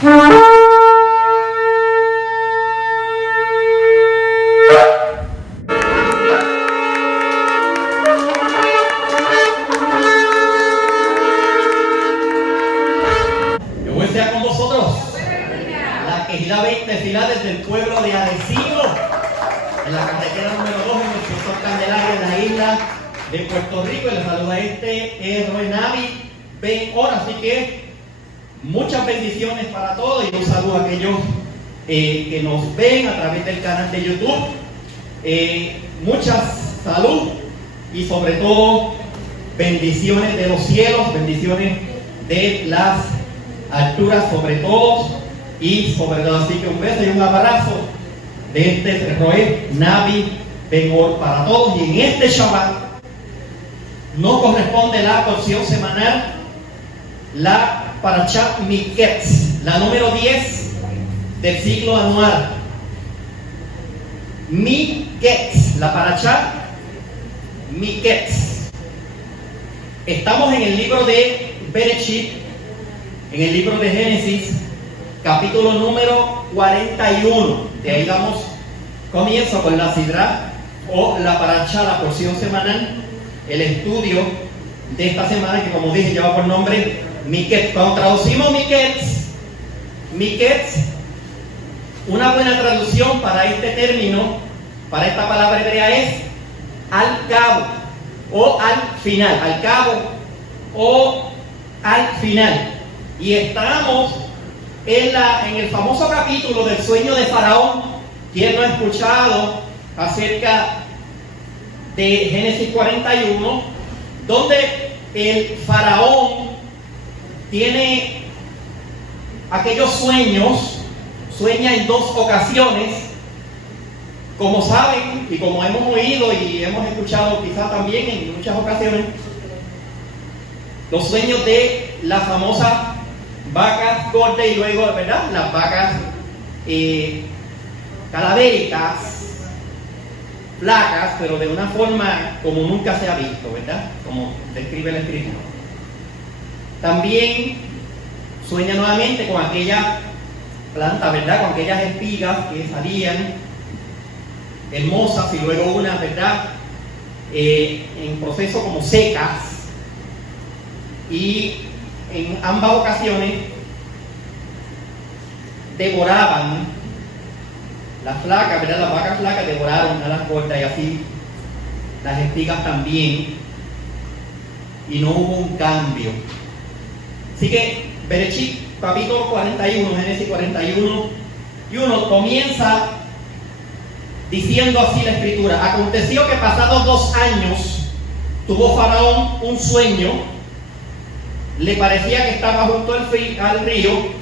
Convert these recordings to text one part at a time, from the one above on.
Jehová sea con vosotros. La quejida 20 ciudades del pueblo de Arecibo, en la carretera número 2, en el sector Candelaria de la isla de Puerto Rico. Y les saluda Roy Navi Ben Or. Así que muchas bendiciones para todos y un saludo a aquellos que nos ven a través del canal de YouTube. Mucha salud y sobre todo bendiciones de los cielos, bendiciones de las alturas sobre todos y sobre todo. Así que un beso y un abrazo de Roy Navi Ben Or para todos. Y en este Shabbat nos corresponde la porción semanal, la Parashat Miketz, la número 10 del ciclo anual. Miketz, la Parashat Miketz. Estamos en el libro de Bereshit, en el libro de Génesis, capítulo número 41. De ahí damos comienzo con la Sidra o la Parashat, la porción semanal, el estudio de esta semana, que como dije lleva por nombre Miketz. Cuando traducimos Miketz, una buena traducción para este término, para esta palabra hebrea, es al cabo o al final, al cabo o al final. Y estamos en el famoso capítulo del sueño de Faraón. ¿Quién no ha escuchado acerca de Génesis 41? Donde el Faraón tiene aquellos sueños, sueña en dos ocasiones. Como saben y como hemos oído y hemos escuchado quizá también en muchas ocasiones, los sueños de las famosas vacas gordas y luego, ¿verdad?, las vacas calavéricas, flacas, pero de una forma como nunca se ha visto, ¿verdad?, como describe la Escritura. También sueña nuevamente con aquella planta, ¿verdad?, con aquellas espigas que salían hermosas y luego unas, ¿verdad?, en proceso como secas. Y en ambas ocasiones devoraban las flacas, ¿verdad?, las vacas flacas devoraron a las gordas y así las espigas también, y no hubo un cambio. Así que Bereshit capítulo 41, Génesis 41 y 1 comienza diciendo así la Escritura: aconteció que pasados 2 años tuvo Faraón un sueño, le parecía que estaba junto al río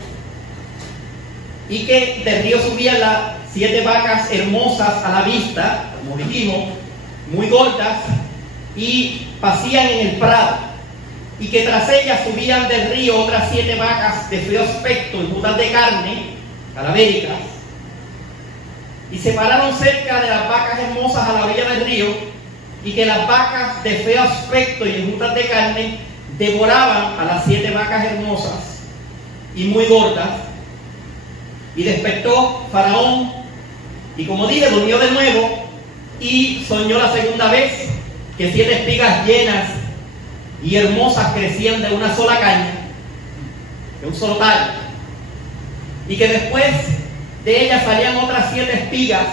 y que del río subían las 7 vacas hermosas a la vista, como dijimos, muy gordas, y pasían en el prado, y que tras ellas subían del río otras 7 vacas de feo aspecto, enjutas de carne, calavéricas, y se pararon cerca de las vacas hermosas a la orilla del río, y que las vacas de feo aspecto y enjutas de carne devoraban a las 7 vacas hermosas y muy gordas. Y despertó Faraón, y como dije, durmió de nuevo, y soñó la segunda vez que 7 espigas llenas y hermosas crecían de una sola caña, de un solo tallo, y que después de ellas salían otras 7 espigas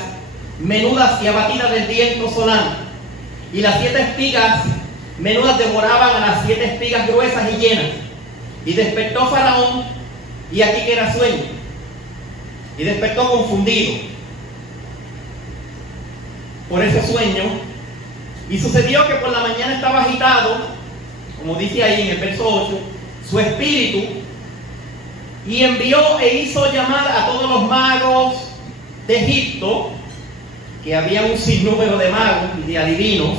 menudas y abatidas del viento solano, y las 7 espigas menudas devoraban a las 7 espigas gruesas y llenas. Y despertó Faraón, y aquí que era sueño, y despertó confundido por ese sueño. Y sucedió que por la mañana estaba agitado, como dice ahí en el verso 8, su espíritu, y envió e hizo llamar a todos los magos de Egipto, que había un sinnúmero de magos y de adivinos,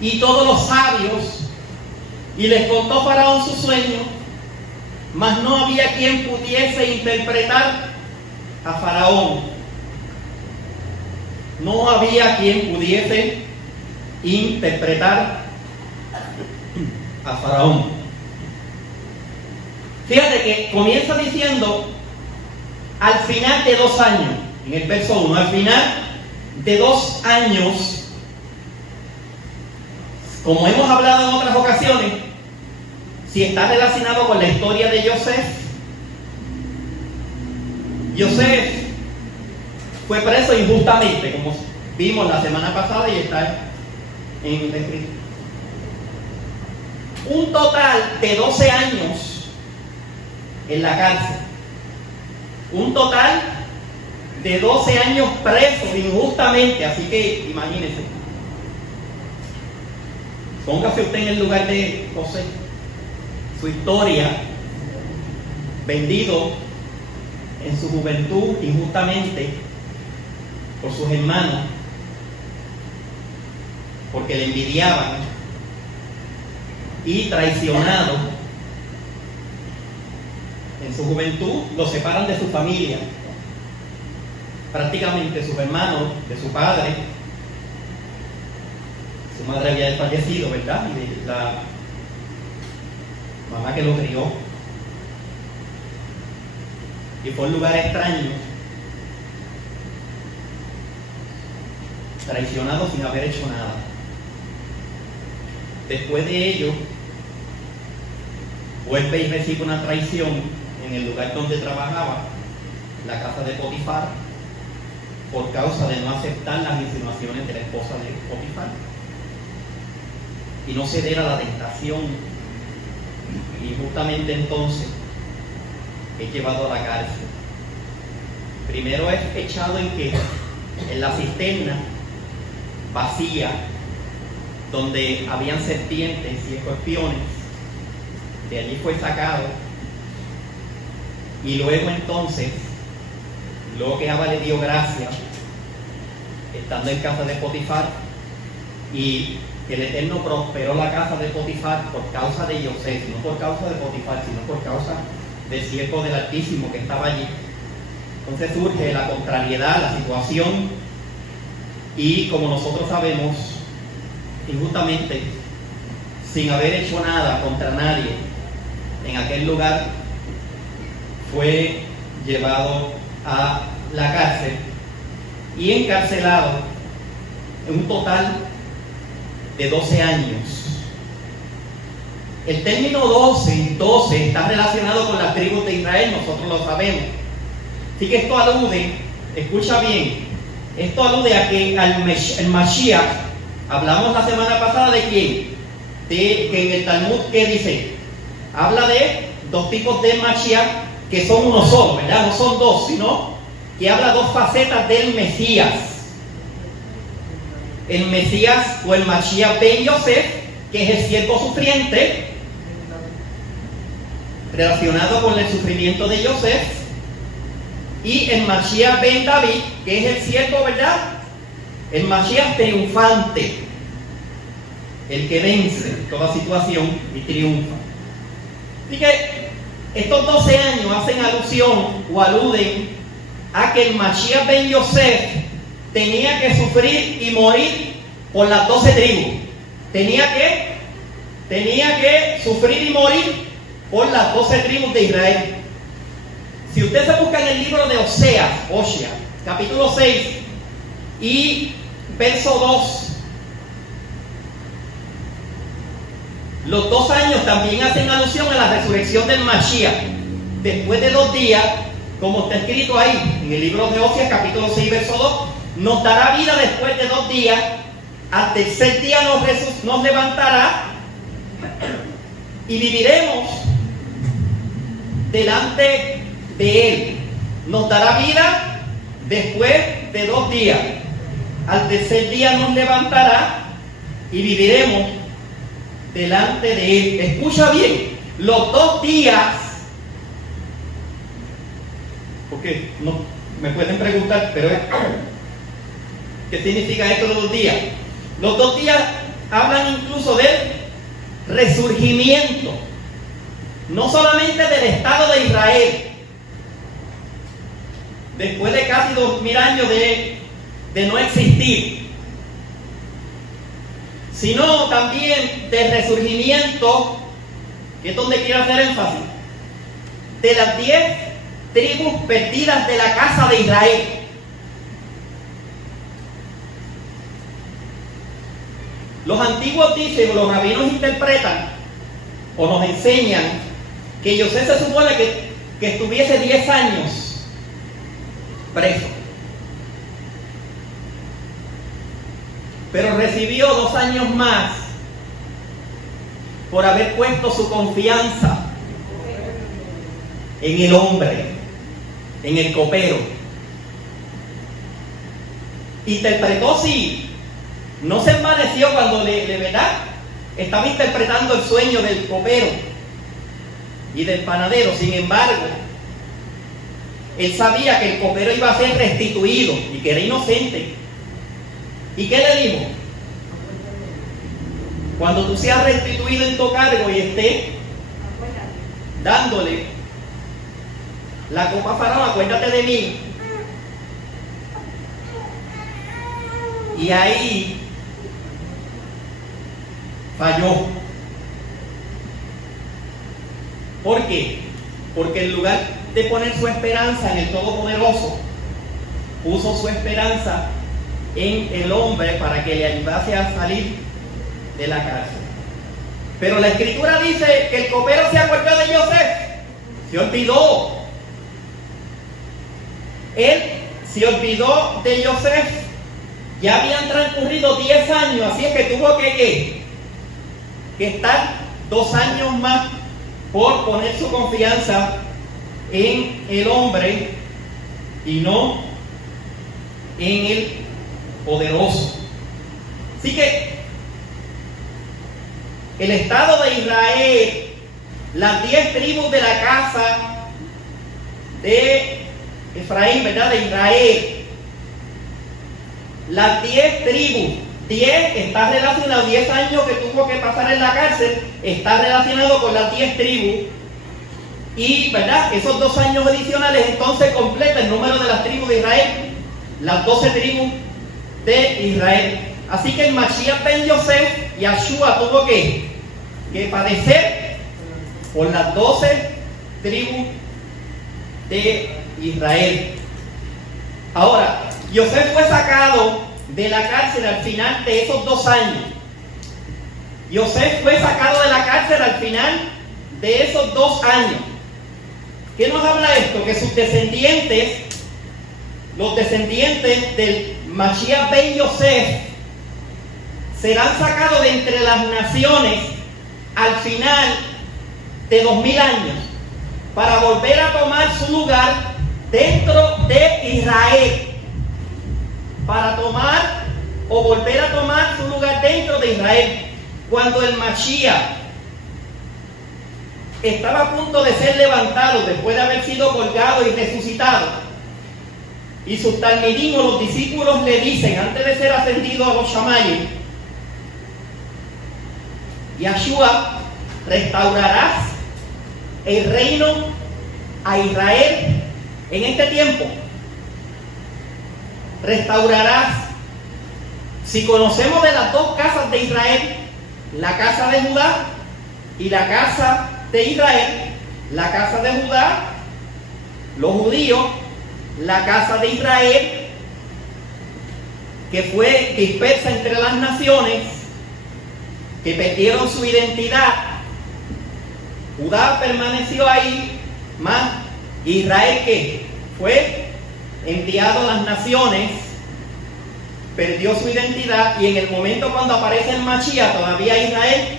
y todos los sabios, y les contó Faraón su sueño, mas no había quien pudiese interpretar a Faraón. No había quien pudiese interpretar a Faraón. Fíjate que comienza diciendo al final de 2 años, en el verso 1, al final de 2 años, como hemos hablado en otras ocasiones, si está relacionado con la historia de Joseph, Joseph fue preso injustamente, como vimos la semana pasada y está en el escrito. Un total de 12 años en la cárcel. Un total de 12 años preso injustamente, así que imagínense. Póngase usted en el lugar de José. Su historia, vendido en su juventud injustamente por sus hermanos, porque le envidiaban, y traicionado en su juventud, lo separan de su familia, prácticamente sus hermanos, de su padre. Su madre había fallecido, ¿verdad? Y de la mamá que lo crió. Y fue un lugar extraño, traicionado sin haber hecho nada. Después de ello, vuelve y recibe una traición en el lugar donde trabajaba, la casa de Potifar, por causa de no aceptar las insinuaciones de la esposa de Potifar y no ceder a la tentación. Y justamente entonces es llevado a la cárcel. Primero es echado en la cisterna vacía, donde habían serpientes y escorpiones. De allí fue sacado, y luego entonces, luego que Abba le dio gracia, estando en casa de Potifar, y el Eterno prosperó la casa de Potifar por causa de José, no por causa de Potifar, sino por causa del siervo del Altísimo que estaba allí. Entonces surge la contrariedad, la situación, y como nosotros sabemos, injustamente, sin haber hecho nada contra nadie, en aquel lugar fue llevado a la cárcel y encarcelado en un total de 12 años. El término 12 está relacionado con las tribus de Israel, nosotros lo sabemos. Así que esto alude, escucha bien, esto alude a que el Mashiach, hablamos la semana pasada de quién, de que en el Talmud, ¿qué dice? Habla de 2 tipos de Mashiach que son uno solo, ¿verdad? No son 2, sino que habla 2 facetas del Mesías. El Mesías o el Mashiach ben Yosef, que es el siervo sufriente, relacionado con el sufrimiento de Yosef, y el Mashiach ben David, que es el siervo, ¿verdad? El Mashiach triunfante, el que vence toda situación y triunfa. Así que estos 12 años hacen alusión o aluden a que el Mashiach ben Yosef tenía que sufrir y morir por las 12 tribus. Tenía que sufrir y morir por las 12 tribus de Israel. Si usted se busca en el libro de Osea, capítulo 6 y verso 2, los 2 años también hacen alusión a la resurrección del Mashiach. Después de 2 días, como está escrito ahí en el libro de Osea, capítulo 6, verso 2, nos dará vida después de 2 días, al tercer día nos levantará y viviremos delante de Él. Nos dará vida después de 2 días, al tercer día nos levantará y viviremos delante de Él. Escucha bien, los 2 días, porque no me pueden preguntar, pero ¿qué significa esto de 2 días? Los 2 días hablan incluso del resurgimiento, no solamente del Estado de Israel, después de casi 2000 años de no existir, sino también del resurgimiento, que es donde quiero hacer énfasis, de las 10 tribus perdidas de la casa de Israel. Los antiguos dicen, los rabinos interpretan o nos enseñan que José se supone que estuviese 10 años preso, pero recibió 2 años más por haber puesto su confianza en el hombre, en el copero. Interpretó, sí, no se envaneció cuando ¿verdad? Estaba interpretando el sueño del copero y del panadero. Sin embargo, él sabía que el copero iba a ser restituido y que era inocente. ¿Y qué le dijo? Cuando tú seas restituido en tu cargo y estés dándole la copa a Faraón, acuérdate de mí. Y ahí falló. ¿Por qué? Porque en lugar de poner su esperanza en el Todopoderoso, puso su esperanza en el hombre para que le ayudase a salir de la cárcel. Pero la Escritura dice que el copero se acordó de José, se olvidó. Él se olvidó de José. Ya habían transcurrido 10 años, así es que tuvo que estar 2 años más por poner su confianza en el hombre y no en el poderoso. Así que el estado de Israel, las 10 tribus de la casa de Efraín, ¿verdad? De Israel, las 10 tribus, 10 está relacionado, 10 años que tuvo que pasar en la cárcel, está relacionado con las 10 tribus. Y, ¿verdad? Esos 2 años adicionales entonces completa el número de las tribus de Israel, las 12 tribus de Israel. Así que el Mashiach ben Yosef, Yahshua, tuvo que padecer por las 12 tribus de Israel. Ahora, Yosef fue sacado de la cárcel al final de esos 2 años. Yosef fue sacado de la cárcel al final de esos 2 años. ¿Qué nos habla esto? Que sus descendientes, los descendientes del Mashiach ben Yosef, serán sacados de entre las naciones al final de 2000 años para volver a tomar su lugar dentro de Israel. Para tomar o volver a tomar su lugar dentro de Israel. Cuando el Mashiach estaba a punto de ser levantado después de haber sido colgado y resucitado, y sus talmidim o los discípulos le dicen antes de ser ascendido a los Shamayim: Yahshua, restaurarás el reino a Israel en este tiempo. Restaurarás. Si conocemos de las 2 casas de Israel, la casa de Judá y la casa de Israel, la casa de Judá, los judíos, la casa de Israel, que fue dispersa entre las naciones, que perdieron su identidad. Judá permaneció ahí, más Israel, que fue enviado a las naciones, perdió su identidad, y en el momento cuando aparece el Mashiach, todavía Israel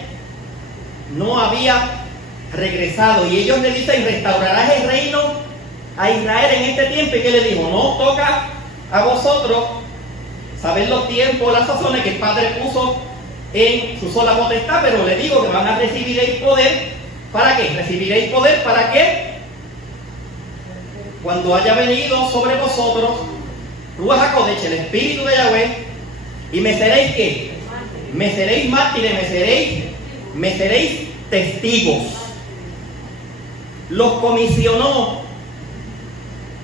no había regresado, y ellos le dicen: restaurarás el reino a Israel en este tiempo. ¿Y qué le dijo? No toca a vosotros saber los tiempos, las sazones que el Padre puso en su sola potestad, pero le digo que van a recibir poder. ¿Para qué? Recibiréis poder, ¿para qué? Cuando haya venido sobre vosotros Ruach HaKodesh, el Espíritu de Yahweh, y me seréis ¿qué? Me seréis mártires, me seréis testigos. Los comisionó,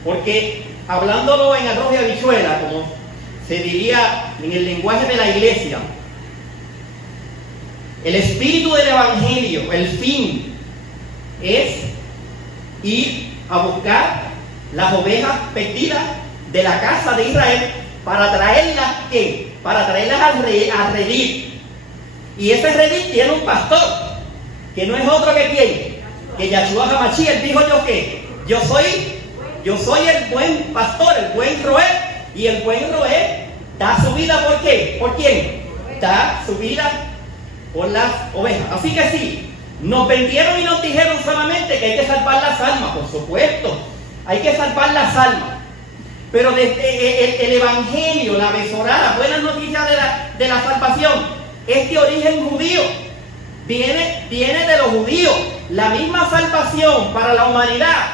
porque hablándolo en arroz y habichuela, como se diría en el lenguaje de la iglesia, el espíritu del evangelio, el fin, es ir a buscar las ovejas perdidas de la casa de Israel para traerlas, ¿qué? Para traerlas al redil. Y ese redil tiene un pastor, que no es otro que quién, que Yahshua HaMashiach. Él dijo: yo qué, yo soy el buen pastor, el buen roer, y el buen roer da su vida ¿por qué? ¿Por quién? Da su vida por las ovejas. Así que sí, nos vendieron y nos dijeron solamente que hay que salvar las almas. Por supuesto, hay que salvar las almas. Pero desde el evangelio, la besorá, la buena noticia de la salvación, es de origen judío. Viene de los judíos. La misma salvación para la humanidad,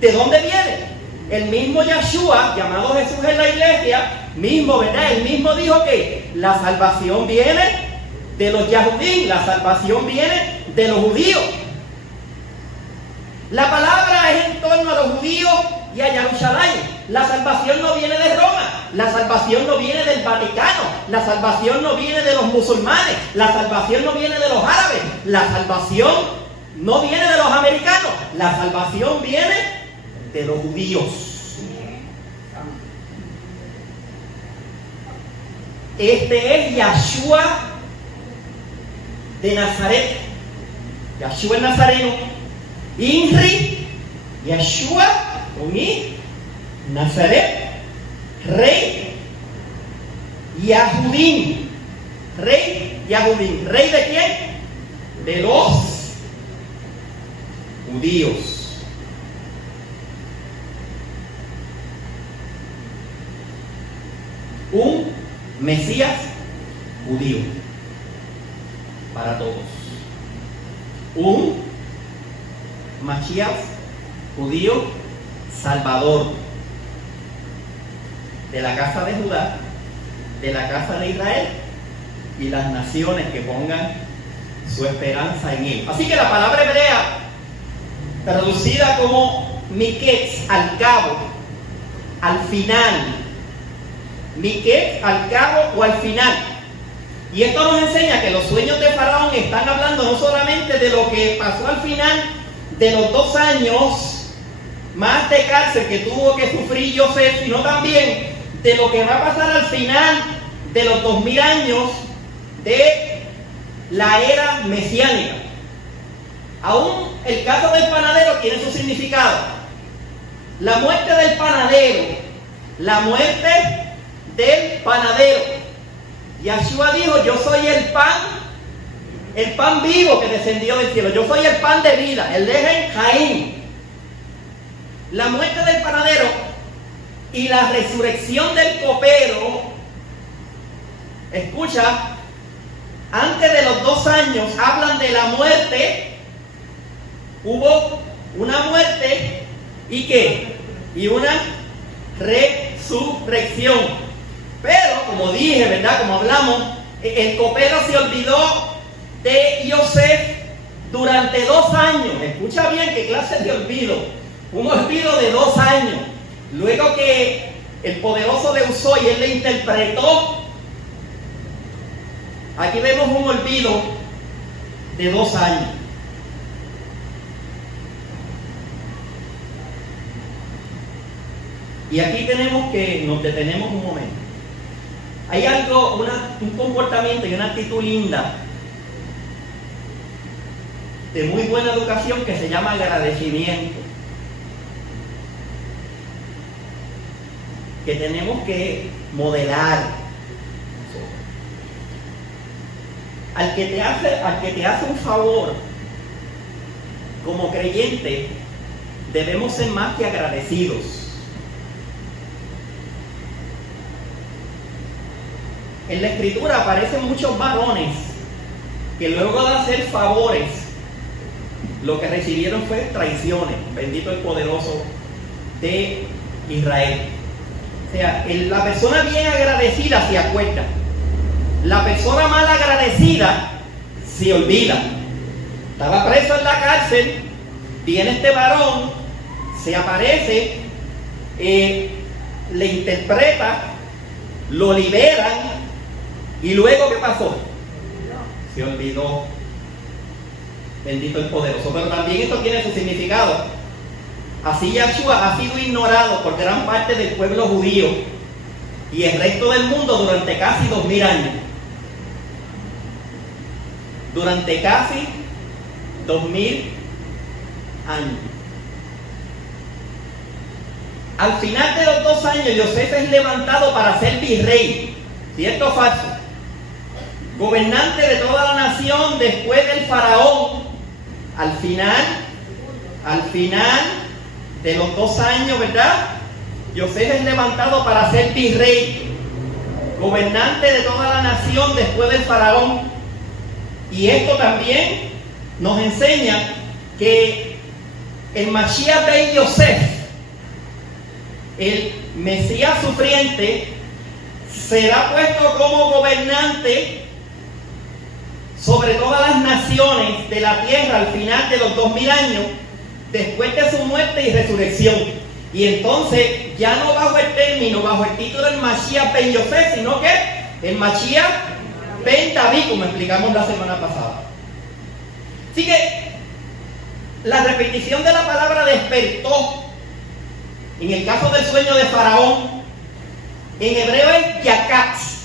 ¿de dónde viene? El mismo Yahshua, llamado Jesús en la iglesia, mismo, ¿verdad? Él mismo dijo que la salvación viene de los Yahudim, la salvación viene de los judíos. La palabra es en torno a los judíos y a Jerusalén. La salvación no viene de Roma, la salvación no viene del Vaticano, la salvación no viene de los musulmanes, la salvación no viene de los árabes, la salvación no viene de los americanos, la salvación viene de los judíos. Este es Yahshua de Nazaret, Yahshua el Nazareno, Inri, Yahshua, con I, Nazaret, Rey Yahudim. Rey Yahudim. ¿Rey de quién? De los judíos. Un Mesías judío para todos. Un Mashiach judío salvador de la casa de Judá, de la casa de Israel y las naciones que pongan su esperanza en él. Así que la palabra hebrea, traducida como Miketz, al cabo, al final. Miketz, al cabo o al final. Y esto nos enseña que los sueños de Faraón están hablando no solamente de lo que pasó al final de los 2 años más de cárcel que tuvo que sufrir Yosef, sino también de lo que va a pasar al final de los 2000 años de la era mesiánica. Aún el caso del panadero tiene su significado. La muerte del panadero, la muerte del panadero. Yahshua dijo: yo soy el pan vivo que descendió del cielo. Yo soy el pan de vida, el Lejen Jaín. La muerte del panadero y la resurrección del copero. Escucha, antes de los 2 años hablan de la muerte. Hubo una muerte y ¿qué? Y una resurrección. Pero, como dije, ¿verdad? Como hablamos, el copero se olvidó de Yosef durante 2 años. Escucha bien qué clase de olvido. Un olvido de 2 años. Luego que el poderoso le usó y él le interpretó, aquí vemos un olvido de 2 años. Y aquí tenemos que nos detenemos un momento. Hay algo, un comportamiento y una actitud linda de muy buena educación que se llama agradecimiento, que tenemos que modelar. Al que te hace un favor, como creyente, debemos ser más que agradecidos. En la escritura aparecen muchos varones que luego de hacer favores, lo que recibieron fue traiciones. Bendito el poderoso de Israel. O sea, la persona bien agradecida se acuerda. La persona mal agradecida se olvida. Estaba preso en la cárcel, viene este varón, se aparece, le interpreta, lo liberan. ¿Y luego qué pasó? Se olvidó. Bendito el poderoso. Pero también esto tiene su significado. Así Yahshua ha sido ignorado por gran parte del pueblo judío y el resto del mundo durante casi 2000 años. Durante casi 2000 años. Al final de los 2 años, Yosef es levantado para ser virrey. ¿Cierto o falso? Gobernante de toda la nación después del faraón. Al final de los 2 años, ¿verdad? Yosef es levantado para ser virrey, gobernante de toda la nación después del faraón. Y esto también nos enseña que el Mashiach ben Yosef, el Mesías sufriente, será puesto como gobernante sobre todas las naciones de la tierra al final de los 2000 años, después de su muerte y resurrección. Y entonces, ya no bajo el término, bajo el título del Mashiach ben Yosef, sino que el Mashiach ben David, como explicamos la semana pasada. Así que la repetición de la palabra despertó, en el caso del sueño de Faraón, en hebreo es yakatz,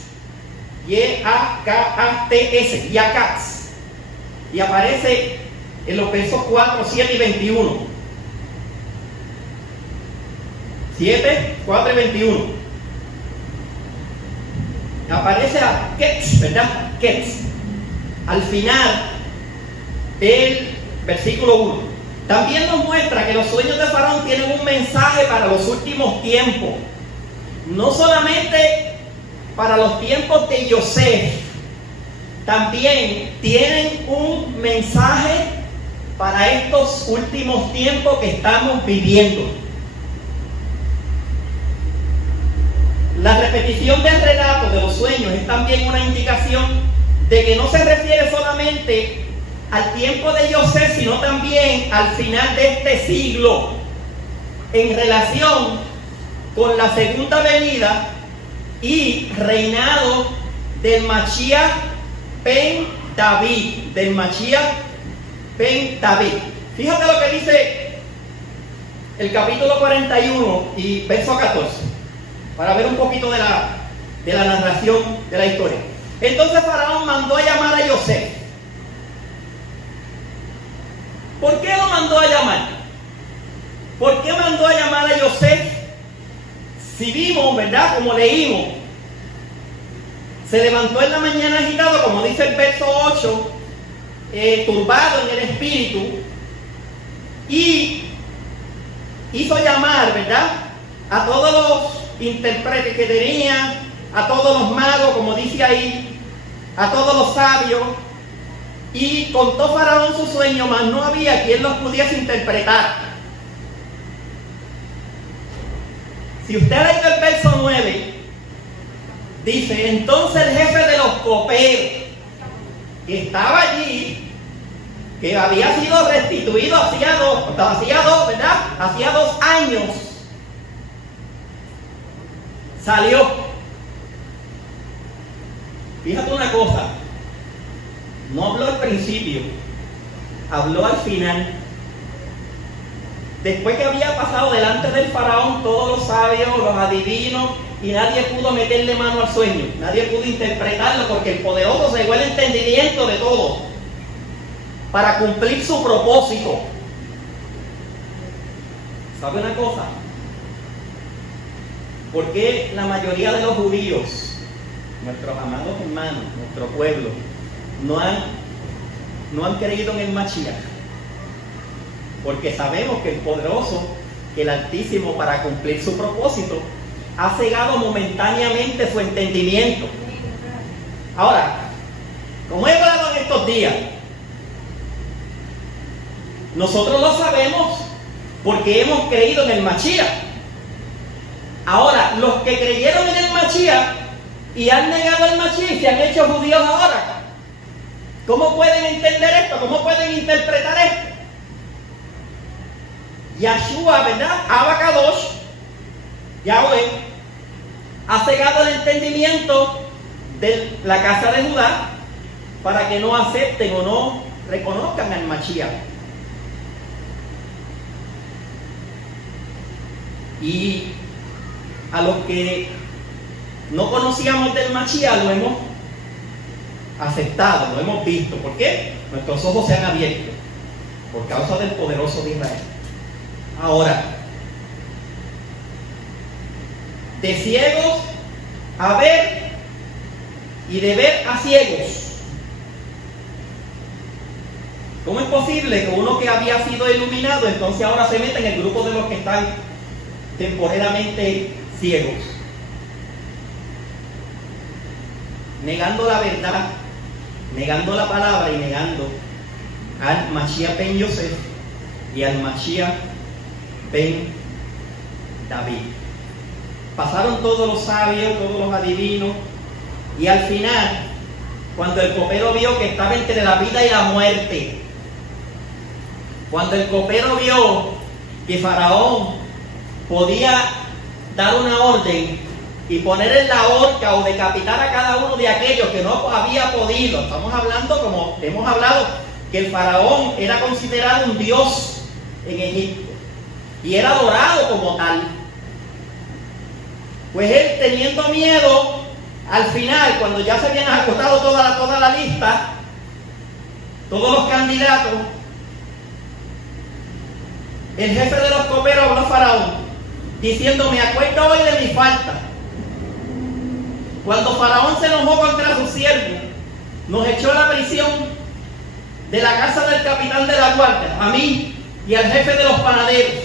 Y-A-K-A-T-S, yakatz, y aparece en los versos 4, 7 y 21. 7, 4 y 21. Aparece a Ketz, ¿verdad? Ketz. Al final del versículo 1. También nos muestra que los sueños de Faraón tienen un mensaje para los últimos tiempos. No solamente para los tiempos de Yosef, también tienen un mensaje para estos últimos tiempos que estamos viviendo. La repetición del relato de los sueños es también una indicación de que no se refiere solamente al tiempo de Yosef, sino también al final de este siglo, en relación con la segunda venida y reinado del Mashiach ben David, del Mashiach ben David. Fíjate lo que dice el capítulo 41 y verso 14, para ver un poquito de la narración de la historia. Entonces Faraón mandó a llamar a Yosef. ¿Por qué lo mandó a llamar? ¿Por qué mandó a llamar a Yosef? Si vimos, ¿verdad? Como leímos, se levantó en la mañana agitado, como dice el verso 8, turbado en el espíritu, y hizo llamar, ¿verdad?, a todos los intérpretes que tenía, a todos los magos, como dice ahí, a todos los sabios, y contó Faraón su sueño, mas no había quien los pudiese interpretar. Si usted lee el verso 9, dice: entonces el jefe de los coperos, que estaba allí, que había sido restituido hacía dos, ¿verdad? Hacía 2 años, salió. Fíjate una cosa, no habló al principio, habló al final. Después que había pasado delante del faraón todos los sabios, los adivinos, y nadie pudo meterle mano al sueño, nadie pudo interpretarlo, porque el poderoso se dio el entendimiento de todo para cumplir su propósito. ¿Sabe una cosa? ¿Por qué la mayoría de los judíos, nuestros amados hermanos, nuestro pueblo, no han creído en el Mashiach? Porque sabemos que el poderoso, que el Altísimo, para cumplir su propósito, ha cegado momentáneamente su entendimiento. Ahora, como he hablado en estos días, nosotros lo sabemos porque hemos creído en el Mashiach. Ahora, los que creyeron en el Mashiach y han negado el Mashiach y se han hecho judíos ahora, ¿cómo pueden entender esto? ¿Cómo pueden interpretar esto? Yahshua, ¿verdad? Abacadosh, Yahweh, ha cegado el entendimiento de la casa de Judá para que no acepten o no reconozcan al Mashiach. Y a los que no conocíamos del Mashiach lo hemos aceptado, lo hemos visto. ¿Por qué? Nuestros ojos se han abierto por causa del poderoso de Israel. Ahora, de ciegos a ver y de ver a ciegos. ¿Cómo es posible que uno que había sido iluminado entonces ahora se meta en el grupo de los que están temporalmente ciegos? Negando la verdad, negando la palabra y negando al Mashiach ben Yosef y al Mashiach ben David. Pasaron todos los sabios, todos los adivinos, y al final, cuando el copero vio que estaba entre la vida y la muerte, cuando el copero vio que Faraón podía dar una orden y poner en la horca o decapitar a cada uno de aquellos que no había podido, estamos hablando, como hemos hablado, que el Faraón era considerado un dios en Egipto y era adorado como tal. Pues él, teniendo miedo, al final, cuando ya se habían agotado toda la lista, todos los candidatos, el jefe de los coperos habló a Faraón, diciendo: me acuerdo hoy de mi falta. Cuando Faraón se enojó contra su siervo, nos echó a la prisión de la casa del capitán de la guardia, a mí y al jefe de los panaderos.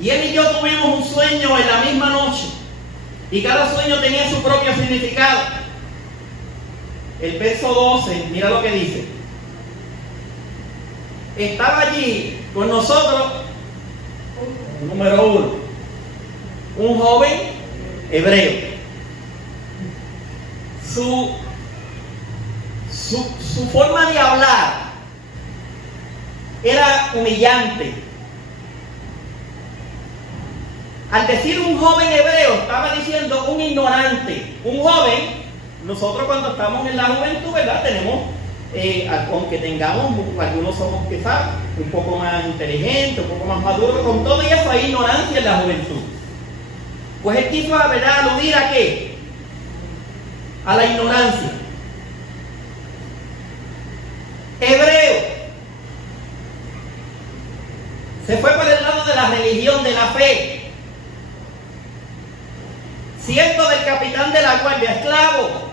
Y él y yo tuvimos un sueño en la misma noche, y cada sueño tenía su propio significado. El verso 12, mira lo que dice. Estaba allí con nosotros, número 1, un joven hebreo. Su forma de hablar era humillante. Al decir un joven hebreo, estaba diciendo un ignorante. Un joven, nosotros cuando estamos en la juventud, ¿verdad? Tenemos, aunque tengamos, algunos somos quizás un poco más inteligentes, un poco más maduros, con todo eso hay ignorancia en la juventud. Pues él quiso, ¿verdad?, aludir a ¿qué? A la ignorancia. Hebreo. Se fue por el lado de la religión, de la fe. Siervo del capitán de la guardia, esclavo.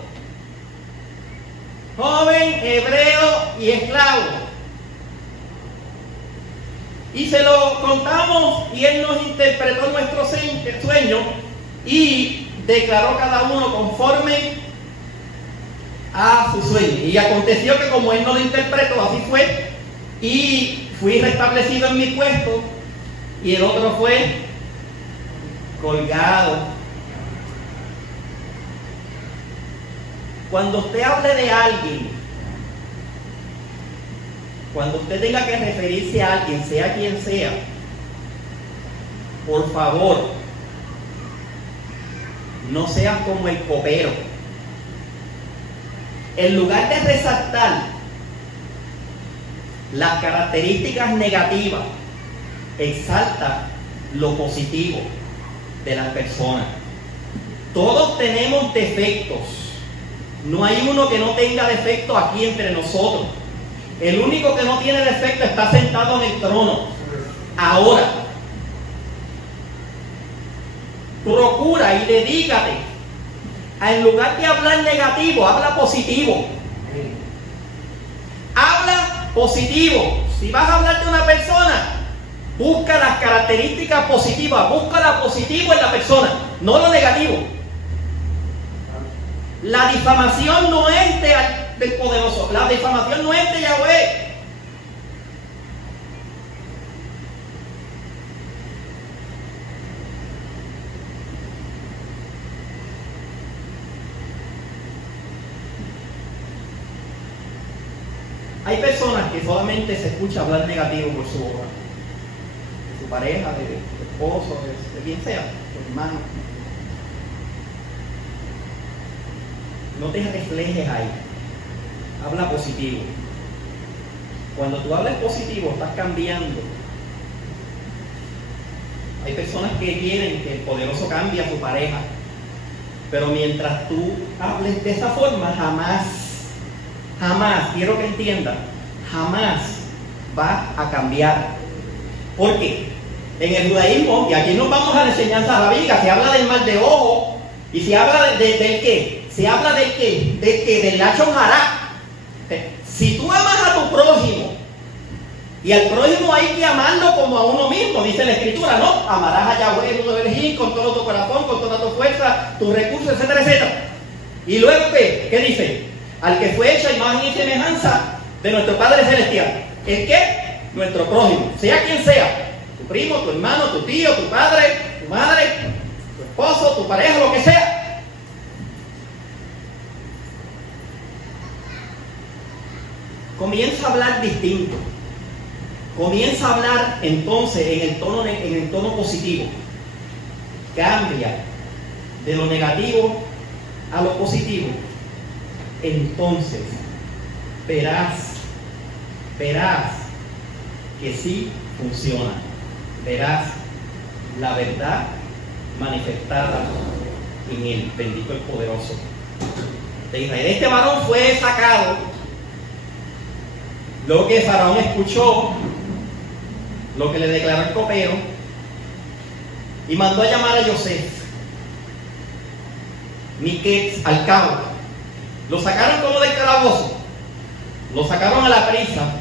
Joven, hebreo y esclavo. Y se lo contamos y él nos interpretó nuestro sueño y declaró cada uno conforme a su sueño. Y aconteció que como él no lo interpretó, así fue, y fui restablecido en mi puesto y el otro fue colgado. Cuando usted hable de alguien, cuando usted tenga que referirse a alguien, sea quien sea, por favor, no seas como el copero. En lugar de resaltar las características negativas, exalta lo positivo de las personas. Todos tenemos defectos. No hay uno que no tenga defecto aquí entre nosotros. El único que no tiene defecto está sentado en el trono. Ahora, procura y dedícate a, en lugar de hablar negativo, habla positivo. Habla positivo. Si vas a hablar de una persona, busca las características positivas, busca lo positivo en la persona, no lo negativo. La difamación no es del poderoso, la difamación no es de Yahweh. Hay personas que solamente se escucha hablar negativo por su boca, de su pareja, de su esposo, de quien sea, de su hermano. No te reflejes ahí. Habla positivo. Cuando tú hablas positivo, estás cambiando. Hay personas que quieren que el poderoso cambie a su pareja. Pero mientras tú hables de esa forma, jamás, quiero que entiendan, jamás va a cambiar. ¿Por qué? En el judaísmo, y aquí nos vamos a la enseñanza rabínica, se habla del mal de ojo, y se habla del qué. Se habla del qué, del lachon hará. Si tú amas a tu prójimo, y al prójimo hay que amarlo como a uno mismo, dice la Escritura, ¿no? Amarás a Yahweh, tu Elohim, con todo tu corazón, con toda tu fuerza, tus recursos, etcétera, etcétera. Y luego, ¿qué dice? Al que fue hecha imagen y semejanza de nuestro Padre Celestial. ¿El qué? Nuestro prójimo, sea quien sea. Tu primo, tu hermano, tu tío, tu padre, tu madre, tu esposo, tu pareja, lo que sea. Comienza a hablar distinto. Comienza a hablar entonces en el tono positivo. Cambia de lo negativo a lo positivo. Entonces verás que sí funciona. Verás la verdad manifestada en él, bendito el poderoso de Israel. Este varón fue sacado. Lo que Faraón escuchó, lo que le declaró el copero, y mandó a llamar a Yosef, Miquets, al cabo. Lo sacaron como del calabozo, lo sacaron a la prisa,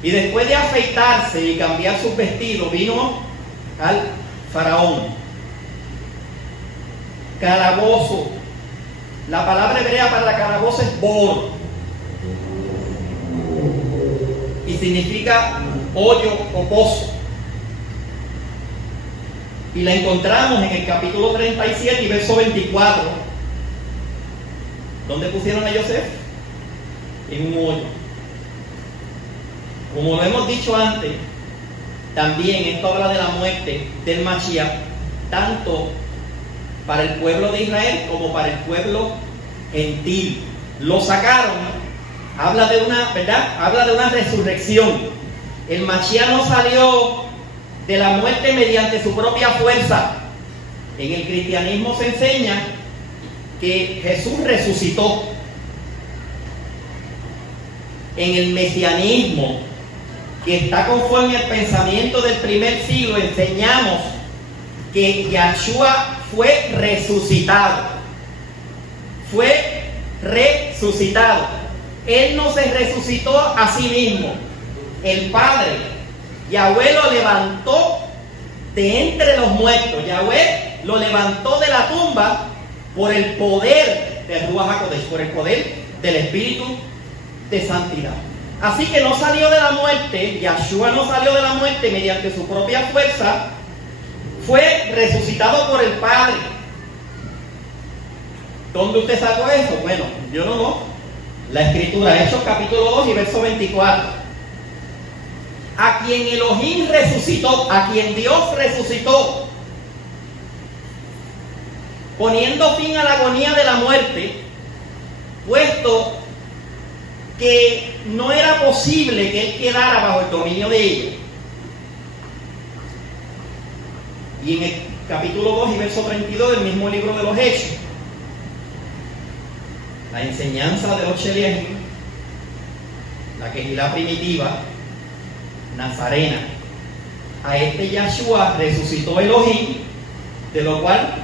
y después de afeitarse y cambiar sus vestidos, vino al Faraón. Calabozo. La palabra hebrea para calabozo es bor, y significa hoyo o pozo. Y la encontramos en el capítulo 37 y verso 24. ¿Dónde pusieron a Yosef? En un hoyo. Como lo hemos dicho antes, también esto habla de la muerte del Mashiach, tanto para el pueblo de Israel como para el pueblo gentil. Lo sacaron, habla de una, ¿verdad? Habla de una resurrección. El Mashiach no salió de la muerte mediante su propia fuerza. En el cristianismo se enseña que Jesús resucitó. En el mesianismo, que está conforme al pensamiento del primer siglo, enseñamos que Yahshua fue resucitado. Fue resucitado. Él no se resucitó a sí mismo. El Padre, Yahweh, lo levantó de entre los muertos. Yahweh lo levantó de la tumba por el poder de Ruach HaKodesh, por el poder del Espíritu de santidad. Así que no salió de la muerte, Yahshua no salió de la muerte mediante su propia fuerza, fue resucitado por el Padre. ¿Dónde usted sacó eso? Bueno, yo no. La Escritura, Hechos capítulo 2 y verso 24. A quien Elohim resucitó, a quien Dios resucitó, poniendo fin a la agonía de la muerte, puesto que no era posible que él quedara bajo el dominio de ella. Y en el capítulo 2 y verso 32 del mismo libro de los Hechos, la enseñanza de los Sheliahim, la Kehilá primitiva, nazarena, a este Yahshua resucitó Elohim, de lo cual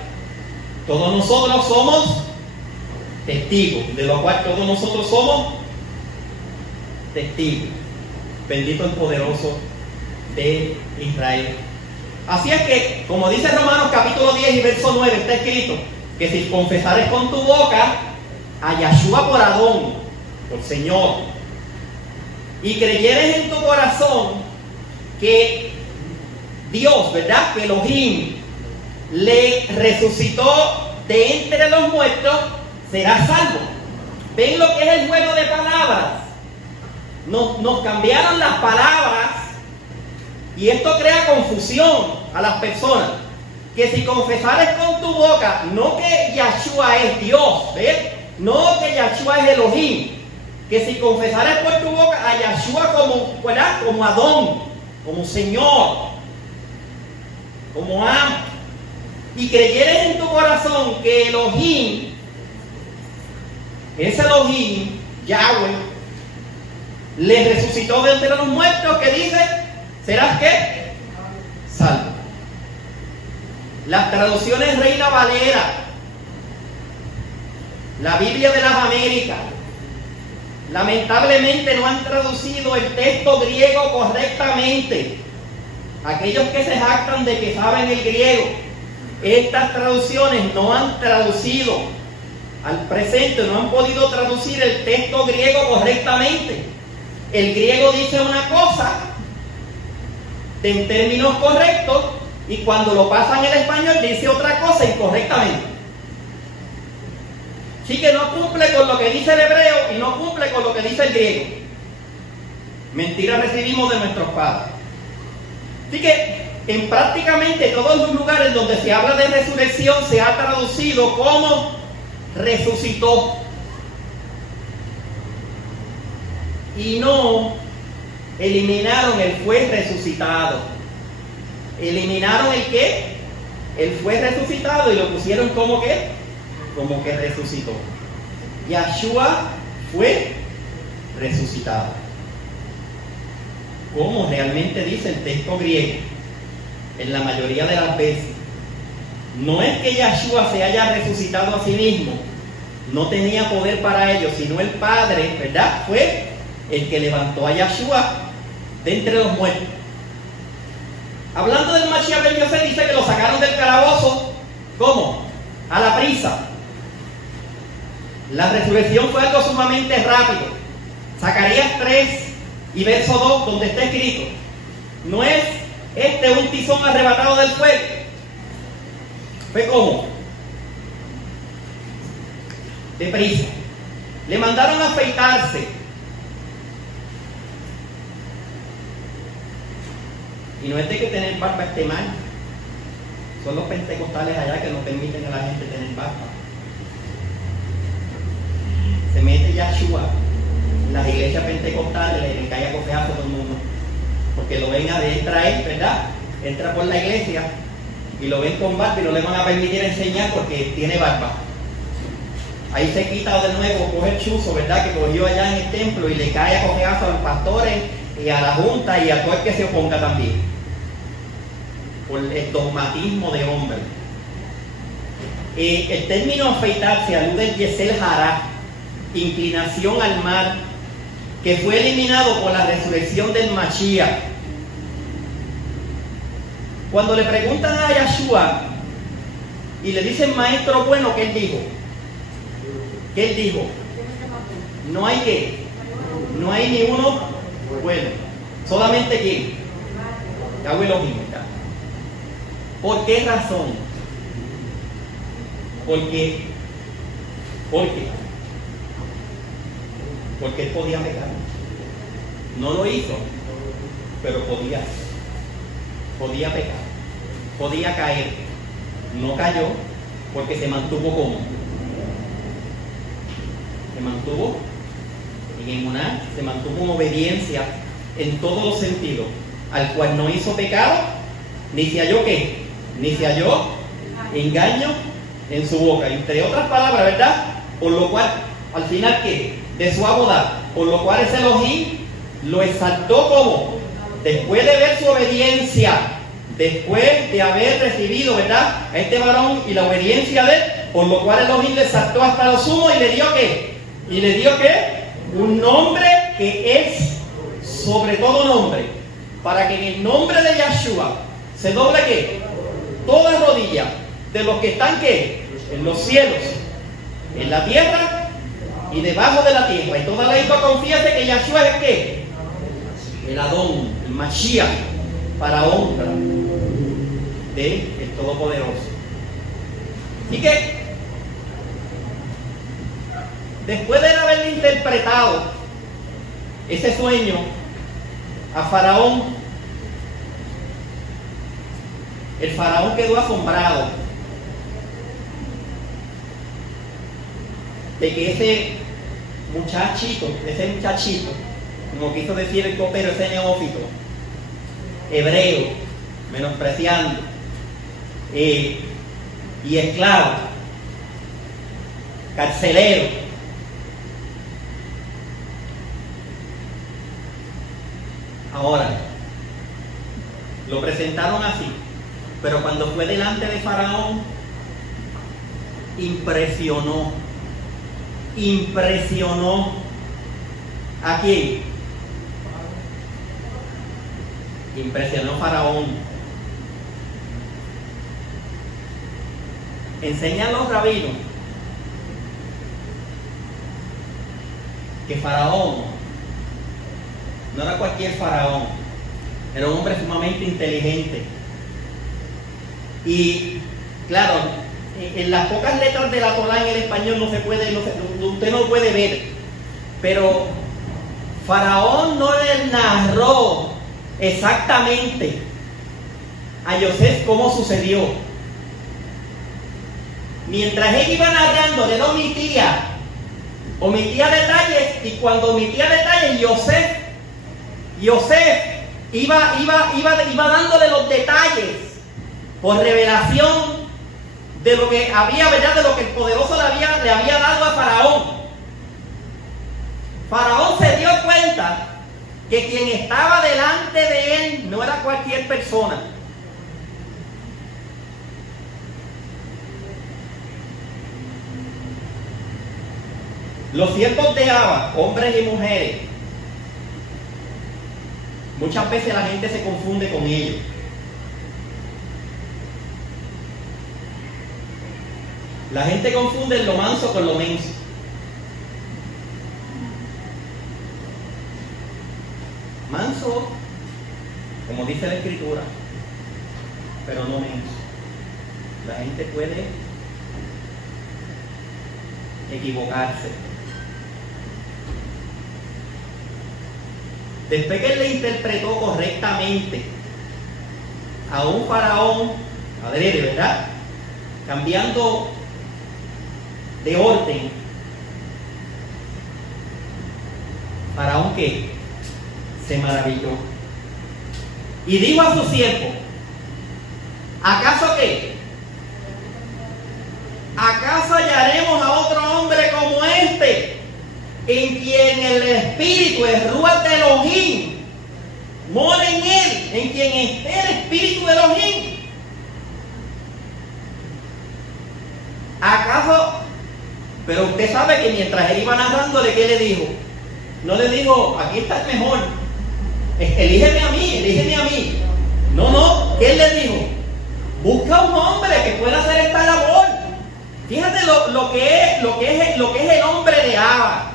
todos nosotros somos testigos, de lo cual todos nosotros somos testigos. Bendito el poderoso de Israel. Así es que, como dice Romanos capítulo 10 y verso 9, está escrito que si confesares con tu boca a Yahshua por Adón, por Señor, y creyeres en tu corazón que Dios, ¿verdad?, que Elohim le resucitó de entre los muertos, serás salvo. ¿Ven lo que es el juego de palabras? Nos cambiaron las palabras y esto crea confusión a las personas. Que si confesares con tu boca, no que Yahshua es Dios, ¿ves? No que Yahshua es Elohim. Que si confesares por tu boca a Yahshua como, ¿verdad?, como Adón, como Señor, como amo, y creyeres en tu corazón que Elohim, ese Elohim, Yahweh, le resucitó de entre los muertos, que dice, serás ¿qué? Salvo. Las traducciones Reina Valera, la Biblia de las Américas, lamentablemente no han traducido el texto griego correctamente. Aquellos que se jactan de que saben el griego, estas traducciones no han traducido al presente, no han podido traducir el texto griego correctamente. El griego dice una cosa en términos correctos y cuando lo pasan al español dice otra cosa incorrectamente. Así que no cumple con lo que dice el hebreo y no cumple con lo que dice el griego. Mentira recibimos de nuestros padres. Así que en prácticamente todos los lugares donde se habla de resurrección se ha traducido como resucitó. Y no eliminaron el fue resucitado. Eliminaron el qué, el fue resucitado y lo pusieron como qué, como que resucitó. Yahshua fue resucitado, como realmente dice el texto griego en la mayoría de las veces. No es que Yahshua se haya resucitado a sí mismo, no tenía poder para ello, sino el Padre, ¿verdad? Fue el que levantó a Yahshua de entre los muertos. Hablando del Mashiach ben Yosef, dice que lo sacaron del calabozo, ¿cómo? A la prisa. La resurrección fue algo sumamente rápido. Zacarías 3 y verso 2, donde está escrito, no es un tizón arrebatado del fuego. Fue como deprisa. Le mandaron a afeitarse. Y no es de que tener barba esté mal. Son los pentecostales allá que no permiten a la gente tener barba. Se mete Yahshua en las iglesias pentecostales, le cae a cofeazo a todo el mundo. Porque lo ven adentro a él, ¿verdad? Entra por la iglesia y lo ven con barba y no le van a permitir enseñar porque tiene barba. Ahí se quita de nuevo, coge el chuzo, ¿verdad? Que cogió allá en el templo y le cae a cofeazo a los pastores y a la junta y a todo el que se oponga también. Por el dogmatismo de hombre. El término afeitarse alude al Yesel Hará, inclinación al mar, que fue eliminado por la resurrección del Mashiach. Cuando le preguntan a Yahshua y le dicen maestro bueno, ¿qué él dijo? ¿Qué él dijo? No hay qué, no hay ni uno bueno, solamente quién, Yahweh Elohim. ¿Por qué razón? Porque él podía pecar. No lo hizo, pero podía pecar, podía caer. No cayó porque se mantuvo como. Se mantuvo en emuná, se mantuvo en obediencia en todos los sentidos, al cual no hizo pecado, ni se halló qué, ni se halló engaño en su boca, entre otras palabras, ¿verdad? Por lo cual, al final, ¿qué? De su abodá, por lo cual ese Elohim lo exaltó como, después de ver su obediencia, después de haber recibido, ¿verdad?, a este varón y la obediencia de él, por lo cual Elohim le exaltó hasta lo sumo y le dio ¿qué? Y le dio ¿qué? Un nombre que es sobre todo nombre, para que en el nombre de Yahshua se doble ¿qué? Toda rodilla de los que están ¿qué? En los cielos, en la tierra y debajo de la tierra, y toda lengua confiese que Yahshua es ¿qué? El Adón, el Mashiach, para honra del Todopoderoso. Así que después de haberle interpretado ese sueño a Faraón, el Faraón quedó asombrado de que ese muchachito, como quiso decir el copero, ese neófito, hebreo, menospreciando, y esclavos, carceleros. Ahora, lo presentaron así, pero cuando fue delante de Faraón, impresionó ¿a quién? Impresionó a Faraón. Enseñan los rabinos que Faraón no era cualquier faraón, era un hombre sumamente inteligente. Y claro, en las pocas letras de la Torá en el español usted no puede ver, pero Faraón no le narró exactamente a Yosef cómo sucedió. Mientras él iba narrando, le omitía detalles, y cuando omitía detalles, Yosef iba dándole los detalles por revelación de lo que había, ¿verdad? De lo que el poderoso le había dado a Faraón. Faraón se dio cuenta que quien estaba delante de él no era cualquier persona. Los siervos de Abba, hombres y mujeres, muchas veces la gente se confunde con ellos. La gente confunde lo manso con lo menso. Manso, como dice la Escritura, pero no menso. La gente puede equivocarse. Después que él le interpretó correctamente a un faraón, adrede, ¿verdad? Cambiando de orden, Faraón que se maravilló y dijo a su siervo: ¿acaso qué? ¿Acaso hallaremos a otro hombre como este, en quien el espíritu, el Ruach de Elohim, mora en él, en quien esté el espíritu de Elohim? ¿Acaso? Pero usted sabe que mientras él iba narrándole, ¿qué le dijo? No le dijo: aquí está el mejor, elígeme a mí. No, ¿qué él le dijo? Busca un hombre que pueda hacer esta labor. Fíjate lo que es el hombre de Abba.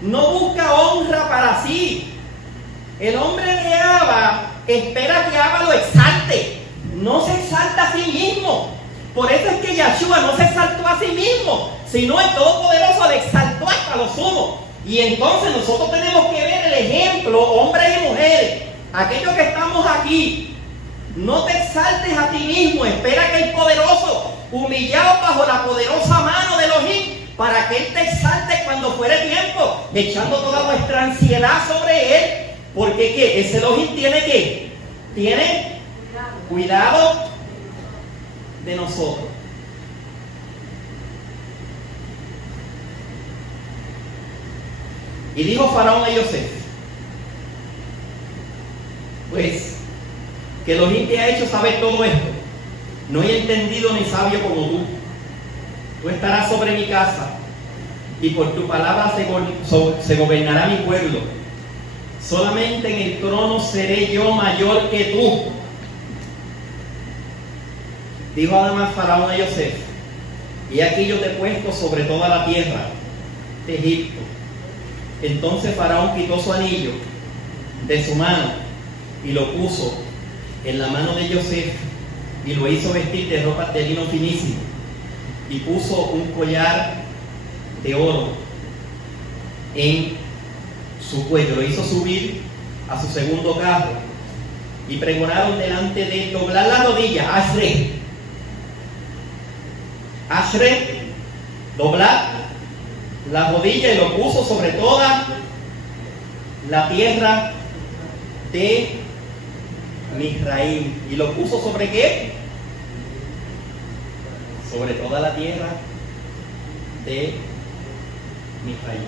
No busca honra para sí. El hombre de Abba espera que Abba lo exalte. No se exalta a sí mismo. Por eso es que Yahshua no se exaltó a sí mismo, sino el Todopoderoso le exaltó hasta lo sumo. Y entonces nosotros tenemos que ver el ejemplo, hombres y mujeres, aquellos que estamos aquí. No te exaltes a ti mismo, espera que el poderoso, humillado bajo la poderosa mano de Elohim, para que Él te exalte cuando fuere tiempo, echando toda vuestra ansiedad sobre Él. Porque ¿qué? Ese Elohim tiene cuidado de nosotros. Y dijo Faraón a Yosef: pues que Elohim te ha hecho saber todo esto. No he entendido ni sabio como tú. Tú estarás sobre mi casa, y por tu palabra se gobernará mi pueblo. Solamente en el trono seré yo mayor que tú. Dijo además Faraón a Yosef: y aquí yo te he puesto sobre toda la tierra de Egipto. Entonces Faraón quitó su anillo de su mano y lo puso en la mano de Yosef, y lo hizo vestir de ropas de lino finísimo, y puso un collar de oro en su cuello. Lo hizo subir a su segundo carro, y pregonaron delante de él: doblar la rodilla, Ashre, doblar la rodilla, y lo puso sobre toda la tierra de Misraim. ¿Y lo puso sobre qué? sobre toda la tierra de Misraim.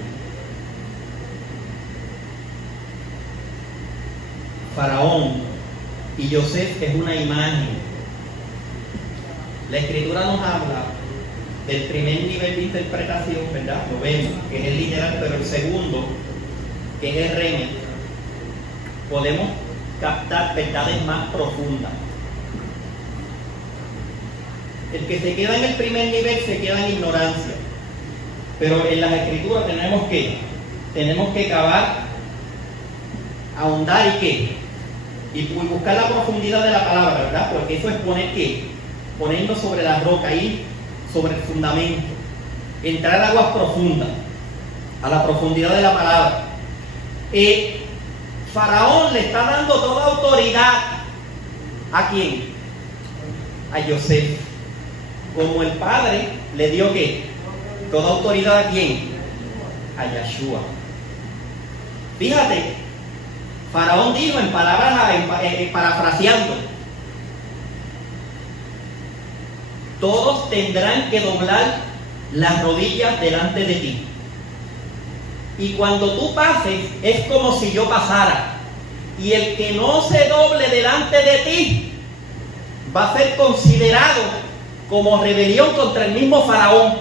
Faraón y Yosef es una imagen. La escritura nos habla del primer nivel de interpretación, ¿verdad? Lo vemos, que es el literal, pero el segundo, que es el remen, podemos captar verdades más profundas. El que se queda en el primer nivel se queda en ignorancia, pero en las escrituras tenemos que cavar, ahondar y buscar la profundidad de la palabra, ¿verdad? Porque eso es ponernos sobre la roca, ir sobre el fundamento, entrar a aguas profundas, a la profundidad de la palabra. Faraón le está dando toda autoridad. ¿A quién? A Yosef. Como el padre le dio ¿qué? Toda autoridad. ¿A quién? A Yahshua. Fíjate, Faraón dijo en palabras, parafraseando: todos tendrán que doblar las rodillas delante de ti. Y cuando tú pases, es como si yo pasara. Y el que no se doble delante de ti va a ser considerado como rebelión contra el mismo Faraón.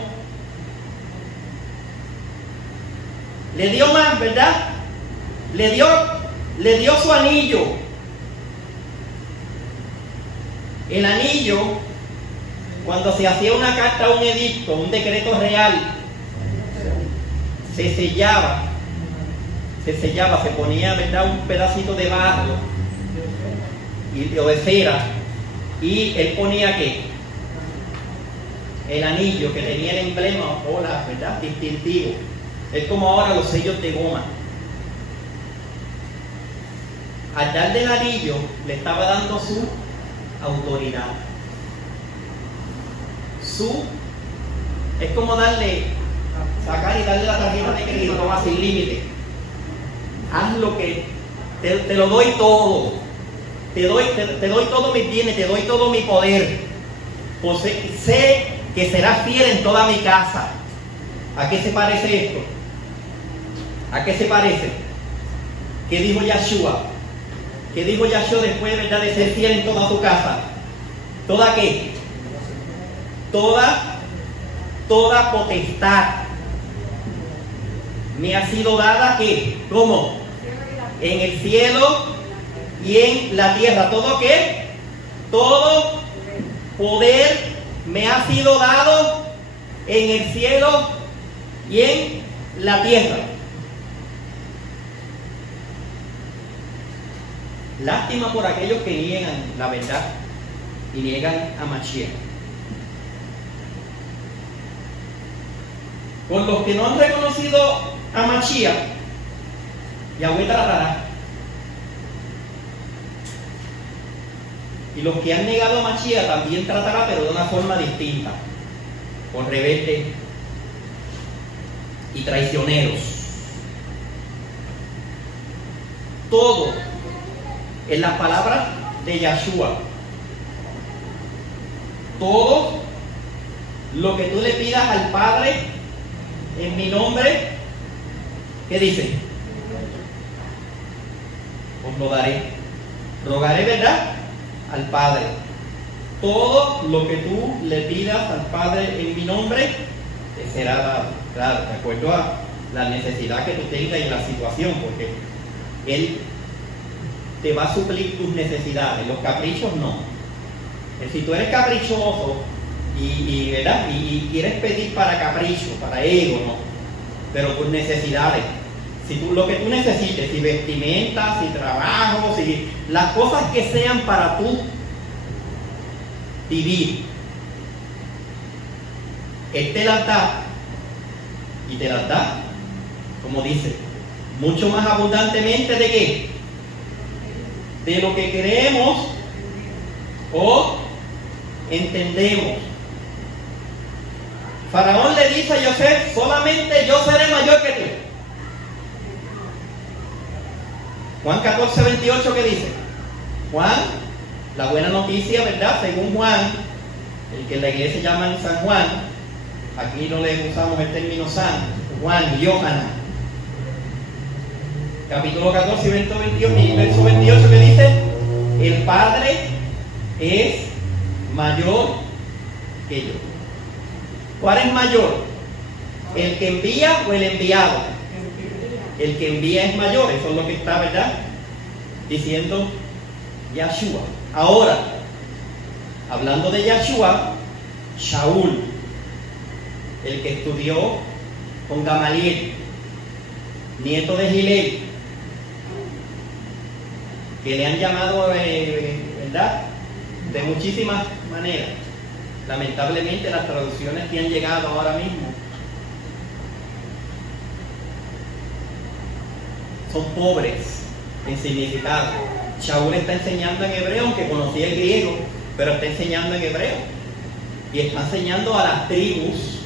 Le dio más, ¿verdad? Le dio su anillo. El anillo, cuando se hacía una carta, un edicto, un decreto real, se sellaba, se ponía, ¿verdad?, un pedacito de barro o de cera, y él ponía ¿qué? El anillo que tenía el emblema o la, ¿verdad?, distintivo. Es como ahora los sellos de goma. Al darle el anillo, le estaba dando su autoridad. Es como sacar y darle la tarjeta de crédito, toma sin límite. Haz lo que te lo doy todo. Te doy todos mis bienes, te doy todo mi poder. Pues sé que serás fiel en toda mi casa. ¿A qué se parece esto? ¿A qué se parece? ¿Qué dijo Yahshua? ¿Qué dijo Yahshua después, ¿verdad?, de ser fiel en toda su casa? ¿Toda qué? Toda potestad me ha sido dada, ¿qué? ¿Cómo? En el cielo y en la tierra. ¿Todo qué? Todo poder me ha sido dado en el cielo y en la tierra. Lástima por aquellos que niegan la verdad y niegan a Mashiach. Con los que no han reconocido a Mashiach, Yahweh tratará. Y los que han negado a Mashiach también tratará, pero de una forma distinta, por rebeldes y traicioneros. Todo en las palabras de Yahshua. Todo lo que tú le pidas al Padre en mi nombre, ¿qué dice? Os lo daré. Rogaré, ¿verdad?, al Padre. Todo lo que tú le pidas al Padre en mi nombre te será dado. Claro, de acuerdo a la necesidad que tú tengas en la situación, porque Él te va a suplir tus necesidades. Los caprichos no. Si tú eres caprichoso ¿verdad?, y quieres pedir para capricho, para ego, no, pero tus necesidades, lo que tú necesites, si vestimenta, si trabajo, si las cosas que sean para tú vivir, Él te las da, y te las da, como dice, mucho más abundantemente ¿de qué? De lo que queremos o entendemos. Faraón le dice a Yosef: solamente yo seré mayor que tú. Juan 14:28, ¿qué dice? Juan, la buena noticia, ¿verdad? Según Juan, el que en la iglesia llaman San Juan, aquí no le usamos el término San, Juan, Yohanan. Capítulo 14, verso 28 que dice, el Padre es mayor que yo. ¿Cuál es mayor? ¿El que envía o el enviado? El que envía es mayor, eso es lo que está, ¿verdad?, diciendo Yahshua. Ahora, hablando de Yahshua, Shaul, el que estudió con Gamaliel, nieto de Gilel, que le han llamado, ¿verdad?, de muchísimas maneras. Lamentablemente las traducciones que han llegado ahora mismo son pobres en significado. Shaul está enseñando en hebreo, aunque conocía el griego, pero está enseñando en hebreo. Y está enseñando a las tribus,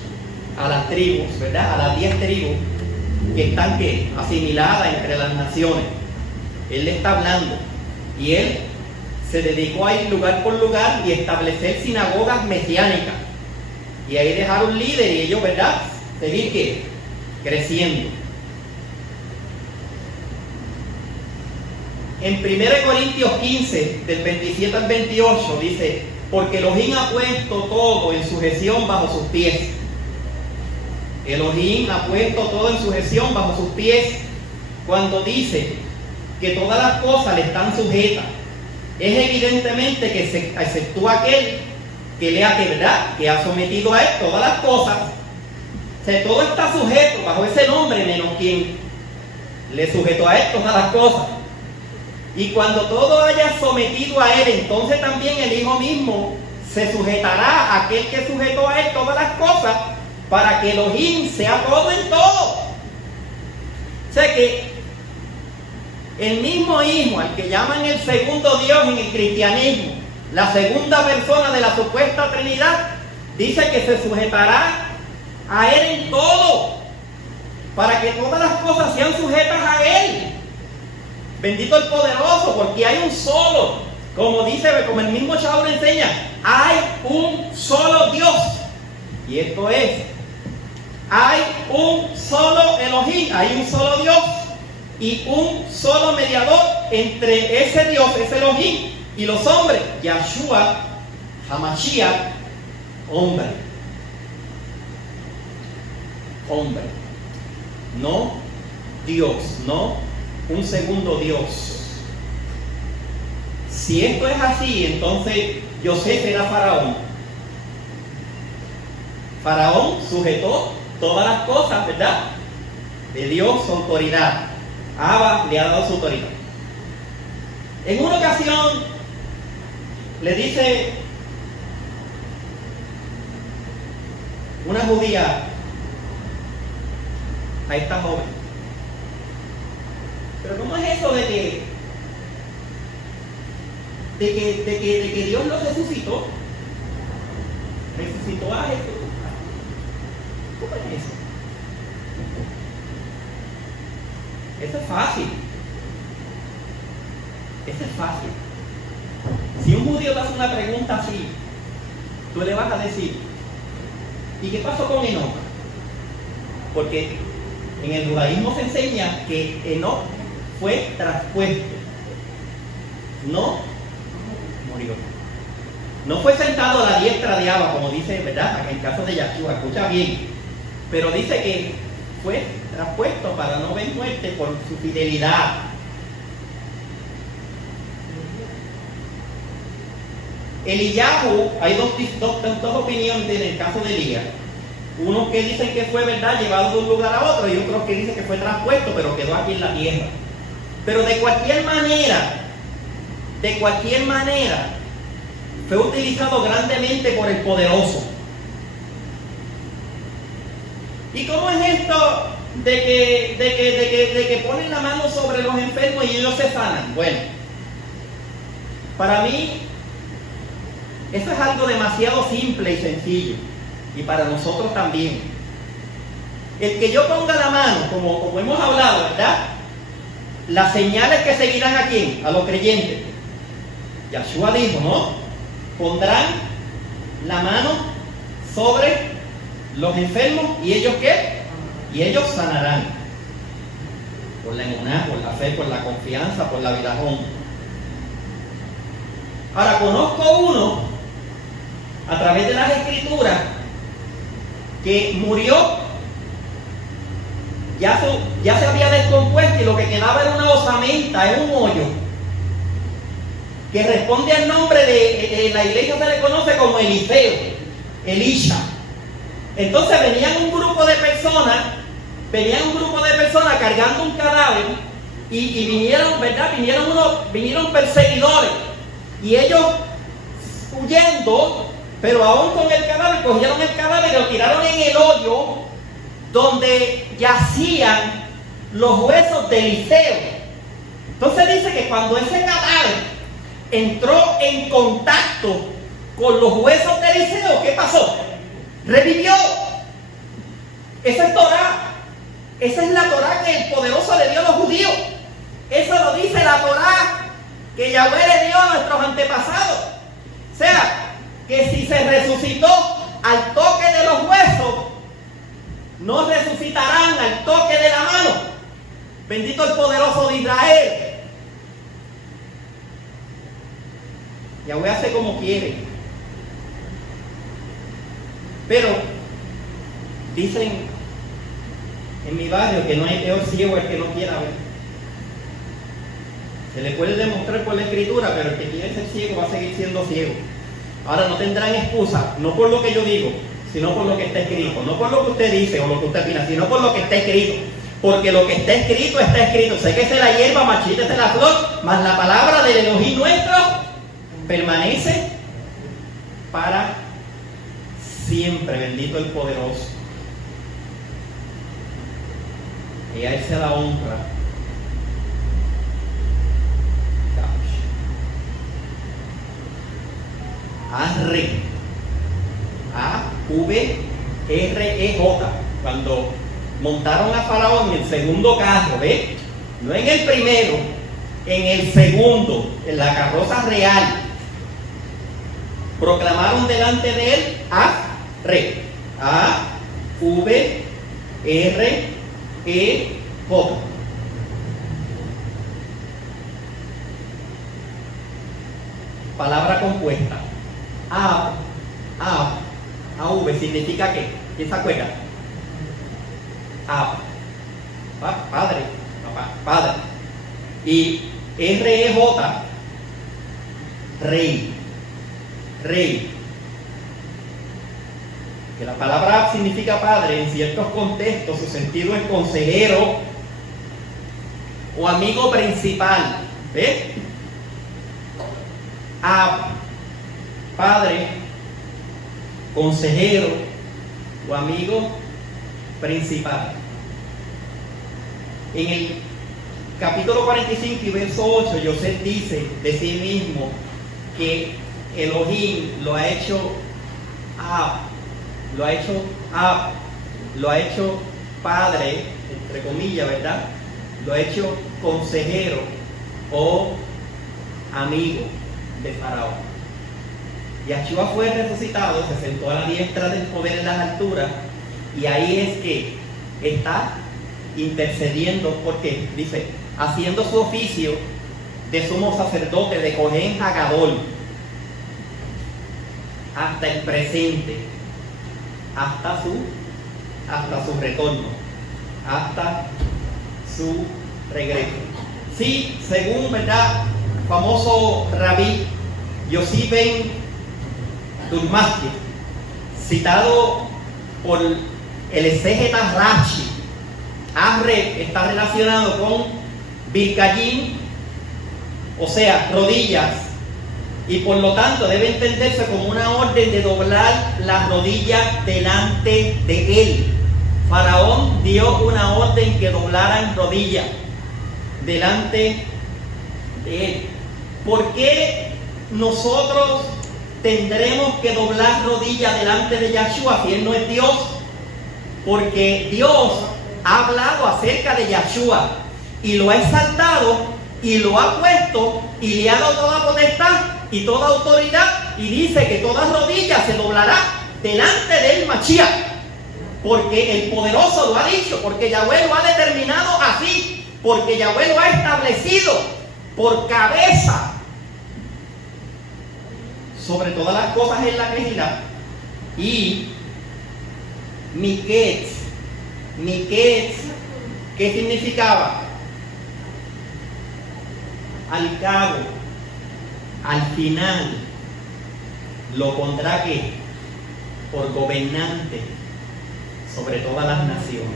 ¿verdad?, a las 10 tribus que están asimiladas entre las naciones. Él le está hablando. Y él se dedicó a ir lugar por lugar y establecer sinagogas mesiánicas. Y ahí dejar un líder y ellos, ¿verdad?, seguir creciendo. En 1 Corintios 15, del 27 al 28, dice, porque Elohim ha puesto todo en sujeción bajo sus pies. Elohim ha puesto todo en sujeción bajo sus pies cuando dice que todas las cosas le están sujetas. Es evidentemente que se exceptúa aquel que le ha, ¿verdad?, que ha sometido a él todas las cosas. O sea, todo está sujeto bajo ese nombre, menos quien le sujetó a él todas las cosas. Y cuando todo haya sometido a él, entonces también el Hijo mismo se sujetará a aquel que sujetó a él todas las cosas, para que Elohim sea todo en todo. O sea que el mismo Hijo, al que llaman el segundo Dios en el cristianismo, la segunda persona de la supuesta Trinidad, dice que se sujetará a él en todo, para que todas las cosas sean sujetas a él. Bendito el poderoso, porque hay un solo, como el mismo Shaul enseña, hay un solo Dios. Y esto es, hay un solo Elohim, hay un solo Dios y un solo mediador entre ese Dios, ese Elohim, y los hombres, Yahshua HaMashiach, hombre. Hombre, no Dios, no un segundo Dios. Si esto es así, entonces Yosef era faraón. Faraón sujetó todas las cosas, ¿verdad?, le dio su autoridad. Abba le ha dado su autoridad. En una ocasión le dice una judía a esta joven, pero ¿cómo es eso de que Dios lo resucitó? Resucitó a Jesús. ¿Cómo es eso? Eso es fácil. Eso es fácil. Si un judío te hace una pregunta así, tú le vas a decir, ¿y qué pasó con Enoc? Porque en el judaísmo se enseña que Enoc fue traspuesto, no murió. No fue sentado a la diestra de Abba, como dice, ¿verdad?, en el caso de Yahshua, escucha bien. Pero dice que fue traspuesto para no ver muerte por su fidelidad. Eliyahu, hay dos opiniones en el caso de Elías. Unos que dicen que fue, ¿verdad?, llevado de un lugar a otro, y otros que dicen que fue traspuesto, pero quedó aquí en la tierra. Pero de cualquier manera, fue utilizado grandemente por el poderoso. ¿Y cómo es esto de que ponen la mano sobre los enfermos y ellos se sanan? Bueno, para mí eso es algo demasiado simple y sencillo, y para nosotros también. El que yo ponga la mano, como hemos hablado, ¿verdad?, las señales que seguirán a quién, a los creyentes. Yahshua dijo, ¿no?, pondrán la mano sobre los enfermos y ellos ¿qué? Y ellos sanarán. Por la emuná, por la fe, por la confianza, por la virajón. Ahora conozco uno a través de las escrituras que murió, ya se había descompuesto y lo que quedaba era una osamenta, era un hoyo, que responde al nombre de la iglesia, se le conoce como Eliseo, Elisha. Entonces venían un grupo de personas cargando un cadáver y vinieron, ¿verdad? Vinieron perseguidores y ellos huyendo, pero aún con el cadáver, cogieron el cadáver y lo tiraron en el hoyo donde yacían los huesos de Eliseo. Entonces dice que cuando ese cadáver entró en contacto con los huesos de Eliseo, ¿qué pasó? Revivió. Esa es Torá. Esa es la Torá que el poderoso le dio a los judíos. Eso lo dice la Torá que Yahweh le dio a nuestros antepasados. O sea, que si se resucitó al toque de los huesos, no resucitarán al toque de la mano. Bendito el poderoso de Israel. Yahweh hace como quiere. Pero dicen en mi barrio que no hay peor ciego el que no quiera ver. Se le puede demostrar por la escritura, pero el que quiere ser ciego va a seguir siendo ciego. Ahora no tendrán excusa, no por lo que yo digo, sino por lo que está escrito. No por lo que usted dice o lo que usted opina, sino por lo que está escrito. Porque lo que está escrito, está escrito. Séquese la hierba, marchítese la flor, mas la palabra del Elohim nuestro permanece para siempre. Bendito el poderoso. Y a él se la honra. Arre. A-V-R-E-J. Cuando montaron a Faraón en el segundo carro, ¿ves? No en el primero, en el segundo, en la carroza real. Proclamaron delante de él Arre. A-V-R-E-J. Palabra compuesta. A-V significa ¿qué? ¿Quién se acuerda? Padre, papá, padre. Y R-E-J, rey. Rey. Que la palabra significa padre en ciertos contextos, su sentido es consejero o amigo principal. ¿Ves? Padre, consejero o amigo principal. En el capítulo 45 y verso 8, Yosef dice de sí mismo que Elohim lo ha hecho padre, entre comillas, ¿verdad? Lo ha hecho consejero o amigo de Faraón. Yahshua fue resucitado, se sentó a la diestra del poder en las alturas, y ahí es que está intercediendo, porque dice, haciendo su oficio de sumo sacerdote, de Cohen Hagadol, hasta el presente, hasta su retorno, hasta su regreso. Sí, según, ¿verdad?, famoso rabí Yossi ben Turmaski, citado por el exégeta Rashi, Arre está relacionado con Birkayim, o sea, rodillas, y por lo tanto debe entenderse como una orden de doblar las rodillas delante de él. Faraón dio una orden que doblaran rodillas delante de él. ¿Por qué nosotros tendremos que doblar rodillas delante de Yahshua si él no es Dios? Porque Dios ha hablado acerca de Yahshua y lo ha exaltado y lo ha puesto y le ha dado toda potestad y toda autoridad y dice que toda rodilla se doblará delante del Mashiach, porque el poderoso lo ha dicho, porque Yahweh lo ha determinado así, porque Yahweh lo ha establecido por cabeza sobre todas las cosas en la Kehilá. Y Miketz, ¿qué significaba? Al cabo, al final, lo pondrá que por gobernante sobre todas las naciones.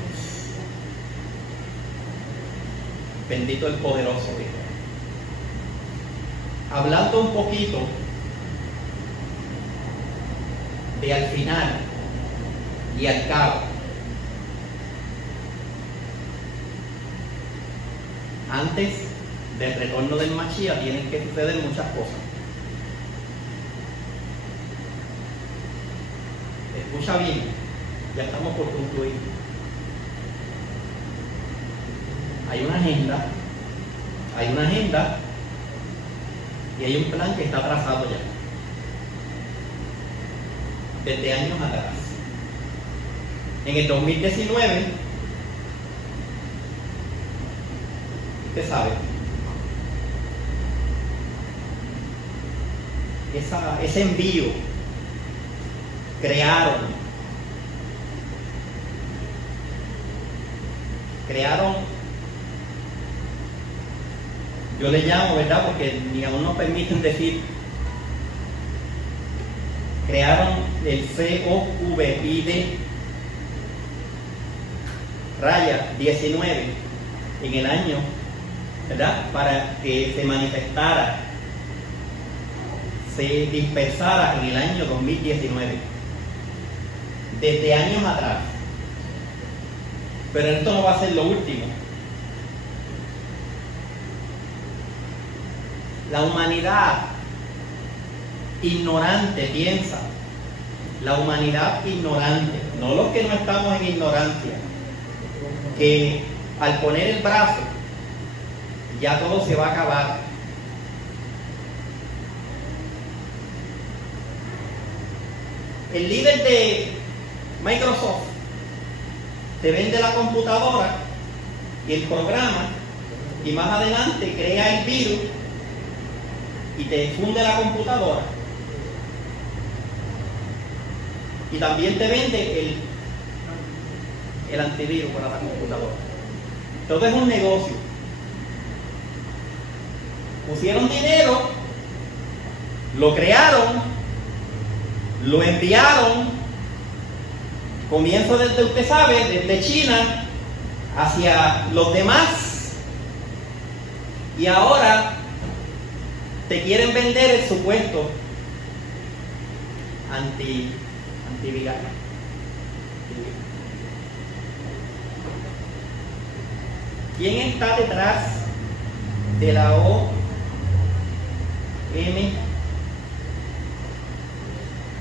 Bendito el poderoso Dios. Hablando un poquito de al final y al cabo. Antes del retorno del Mashiach tienen que suceder muchas cosas. Escucha bien, ya estamos por concluir. Hay una agenda y hay un plan que está trazado ya desde años atrás. En el 2019, usted sabe, ese envío crearon yo le llamo, ¿verdad? Porque ni aún nos permiten decir, crearon el COVID raya 19 en el año, ¿verdad? Para que se manifestara, se dispersara en el año 2019, desde años atrás. Pero esto no va a ser lo último. La humanidad ignorante piensa, la humanidad ignorante, no los que no estamos en ignorancia, que al poner el brazo ya todo se va a acabar. El líder de Microsoft te vende la computadora y el programa, y más adelante crea el virus y te funde la computadora, y también te vende el antivirus para la computadora. Todo es un negocio. Pusieron dinero, lo crearon, lo enviaron, comienzo desde, usted sabe, desde China hacia los demás, y ahora te quieren vender el supuesto antiviral. ¿Quién está detrás de la OMS?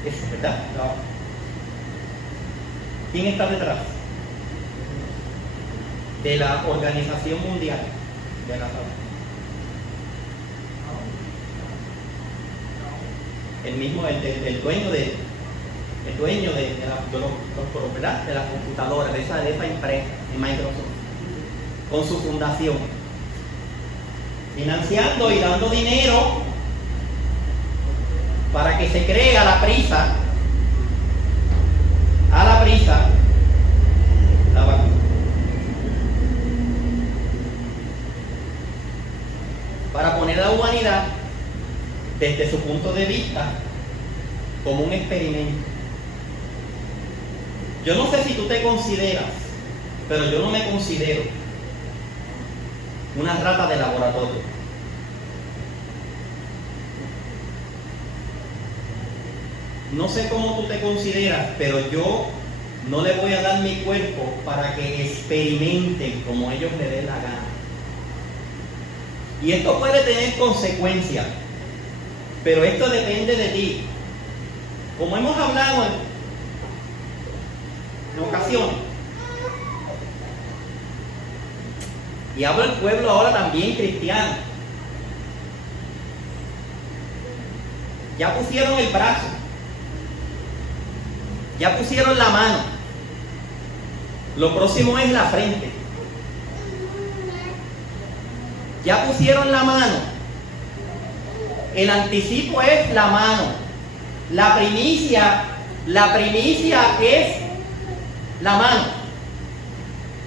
Eso, ¿verdad? No. ¿Quién está detrás de la Organización Mundial de la Salud? El mismo, el dueño de las computadoras, de esa empresa, de Microsoft, con su fundación, financiando y dando dinero para que se cree a la prisa la vacuna. Para poner a la humanidad desde su punto de vista como un experimento. Yo no sé si tú te consideras, pero yo no me considero una rata de laboratorio. No sé cómo tú te consideras, pero yo no le voy a dar mi cuerpo para que experimenten como ellos les den la gana. Y esto puede tener consecuencias, pero esto depende de ti. Como hemos hablado en ocasiones, y hablo del pueblo ahora también cristiano, ya pusieron el brazo, ya pusieron la mano. Lo próximo es la frente. Ya pusieron la mano. El anticipo es la mano. La primicia es la mano.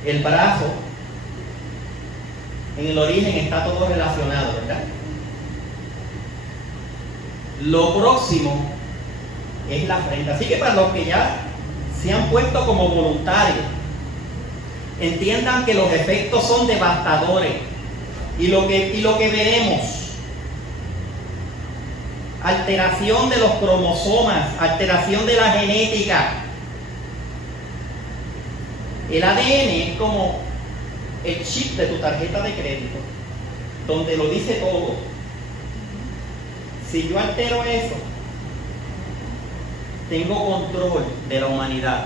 El brazo, en el origen está todo relacionado, ¿verdad? Lo próximo es la frente. Así que para los que ya se han puesto como voluntarios, entiendan que los efectos son devastadores. Y lo que veremos: alteración de los cromosomas, alteración de la genética. El ADN es como el chip de tu tarjeta de crédito, donde lo dice todo. Si yo altero eso, tengo control de la humanidad.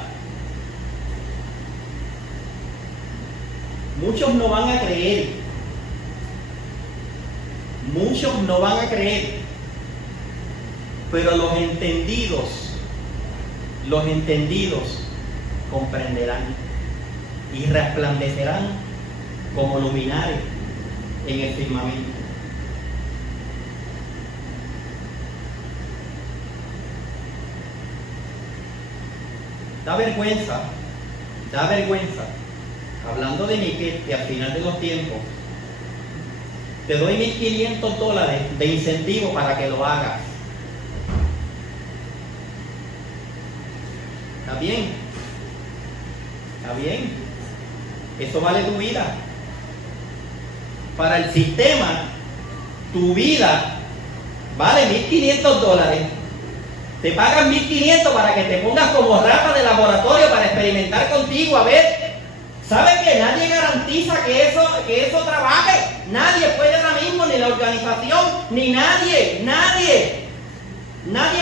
Muchos no van a creer. Muchos no van a creer. Pero los entendidos comprenderán y resplandecerán como luminares en el firmamento. Da vergüenza, hablando de Miquel, que al final de los tiempos te doy $1,500 de incentivo para que lo hagas. ¿Está bien? ¿Está bien? Eso vale tu vida. Para el sistema, tu vida vale $1,500. Te pagan $1,500 para que te pongas como rata de laboratorio para experimentar contigo. A ver, ¿sabes que nadie garantiza que eso trabaje? Nadie puede ahora mismo, ni la organización, ni nadie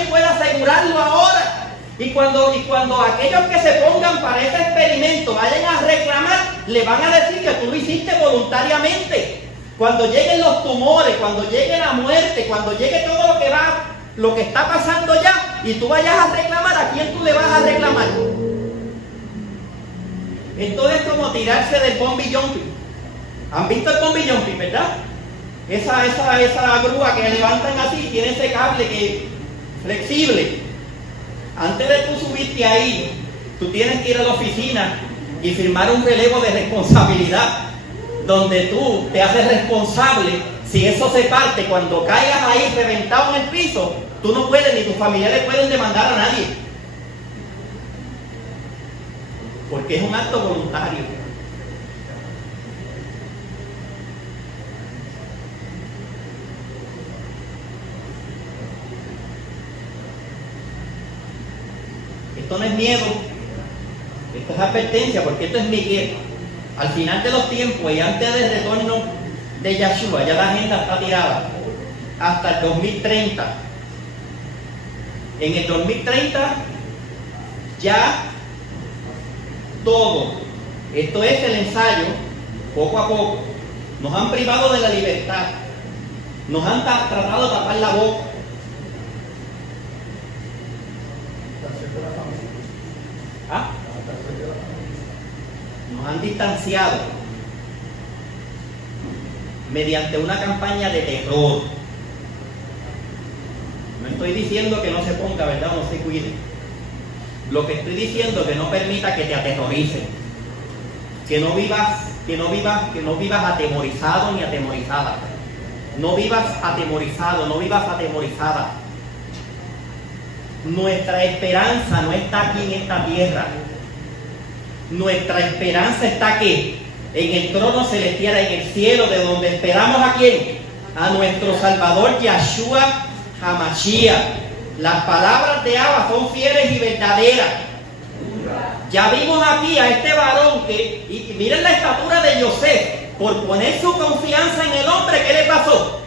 puede asegurarlo ahora. Y cuando aquellos que se pongan para ese experimento vayan a reclamar, le van a decir que tú lo hiciste voluntariamente. Cuando lleguen los tumores, cuando llegue la muerte, cuando llegue todo lo que está pasando ya, y tú vayas a reclamar, ¿a quién tú le vas a reclamar? Esto es como tirarse del bungee jumping. ¿Han visto el bungee jumping, verdad? Esa grúa que levantan así, tiene ese cable que flexible. Antes de tú subirte ahí, tú tienes que ir a la oficina y firmar un relevo de responsabilidad, donde tú te haces responsable. Si eso se parte, cuando caigas ahí reventado en el piso, tú no puedes, ni tus familiares pueden demandar a nadie, porque es un acto voluntario. Esto no es miedo, esto es advertencia, porque esto es Miquel. Al final de los tiempos y antes del retorno de Yahshua, ya la agenda está tirada hasta el 2030. En el 2030 ya todo, esto es el ensayo, poco a poco, nos han privado de la libertad, nos han tratado de tapar la boca. ¿Ah? Nos han distanciado mediante una campaña de terror. No estoy diciendo que no se ponga, ¿verdad? No se cuide. Lo que estoy diciendo es que no permita que te aterroricen, que no vivas atemorizado ni atemorizada. No vivas atemorizado, no vivas atemorizada. Nuestra esperanza no está aquí en esta tierra. Nuestra esperanza está aquí, en el trono celestial, en el cielo, de donde esperamos ¿a quién? A nuestro Salvador Yahshua HaMashiach. Las palabras de Abba son fieles y verdaderas. Ya vimos aquí a este varón y miren la estatura de Yosef, por poner su confianza en el hombre. ¿Qué le pasó?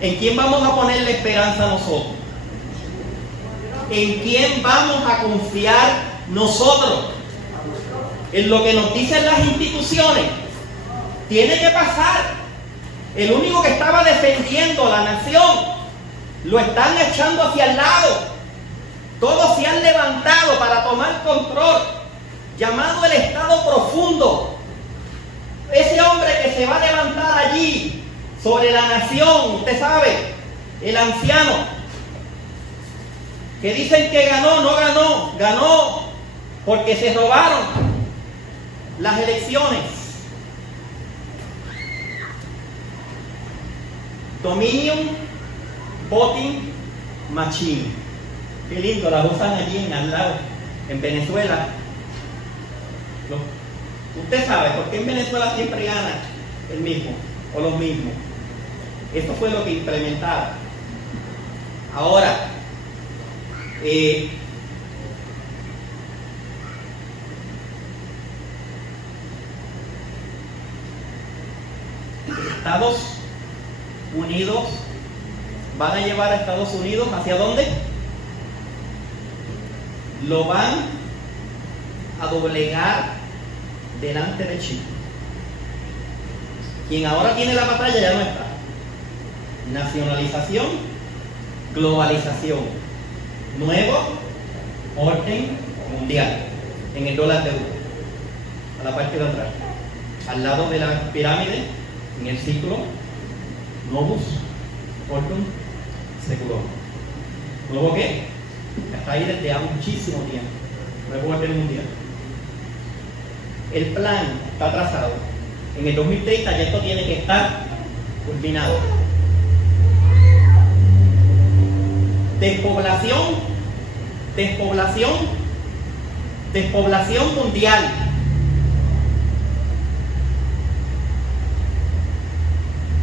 ¿En quién vamos a poner la esperanza nosotros? ¿En quién vamos a confiar nosotros? ¿En lo que nos dicen las instituciones? Tiene que pasar. El único que estaba defendiendo a la nación, lo están echando hacia el lado. Todos se han levantado para tomar control, llamado el estado profundo. Ese hombre que se va a levantar allí sobre la nación, usted sabe, el anciano, que dicen que ganó, no ganó, ganó porque se robaron las elecciones. Dominion Voting Machine. Qué lindo, las usan allí en al lado, en Venezuela. Usted sabe, porque en Venezuela siempre gana el mismo o los mismos. Eso fue lo que implementaron. Ahora, Estados Unidos van a llevar a Estados Unidos ¿hacia dónde? Lo van a doblegar delante de China. Quien ahora tiene la batalla ya no está. Nacionalización, globalización, nuevo orden mundial en el dólar de euro, a la parte de atrás, al lado de la pirámide, en el ciclo Novus Ordo Seclorum. ¿Nuevo qué? Está ahí desde hace muchísimo tiempo. Nuevo orden mundial. El plan está trazado. En el 2030 ya esto tiene que estar culminado. Despoblación mundial.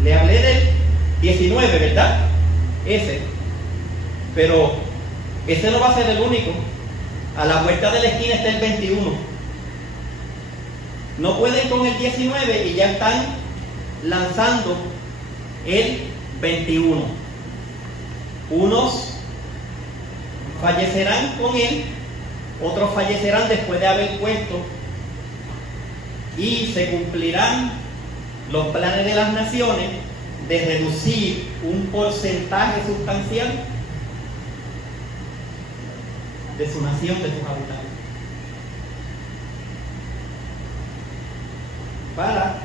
Le hablé del 19, ¿verdad? Ese. Pero ese no va a ser el único. A la vuelta de la esquina está el 21. No pueden con el 19 y ya están lanzando el 21. Unos fallecerán con él, otros fallecerán después de haber puesto, y se cumplirán los planes de las naciones de reducir un porcentaje sustancial de su nación, de sus habitantes, para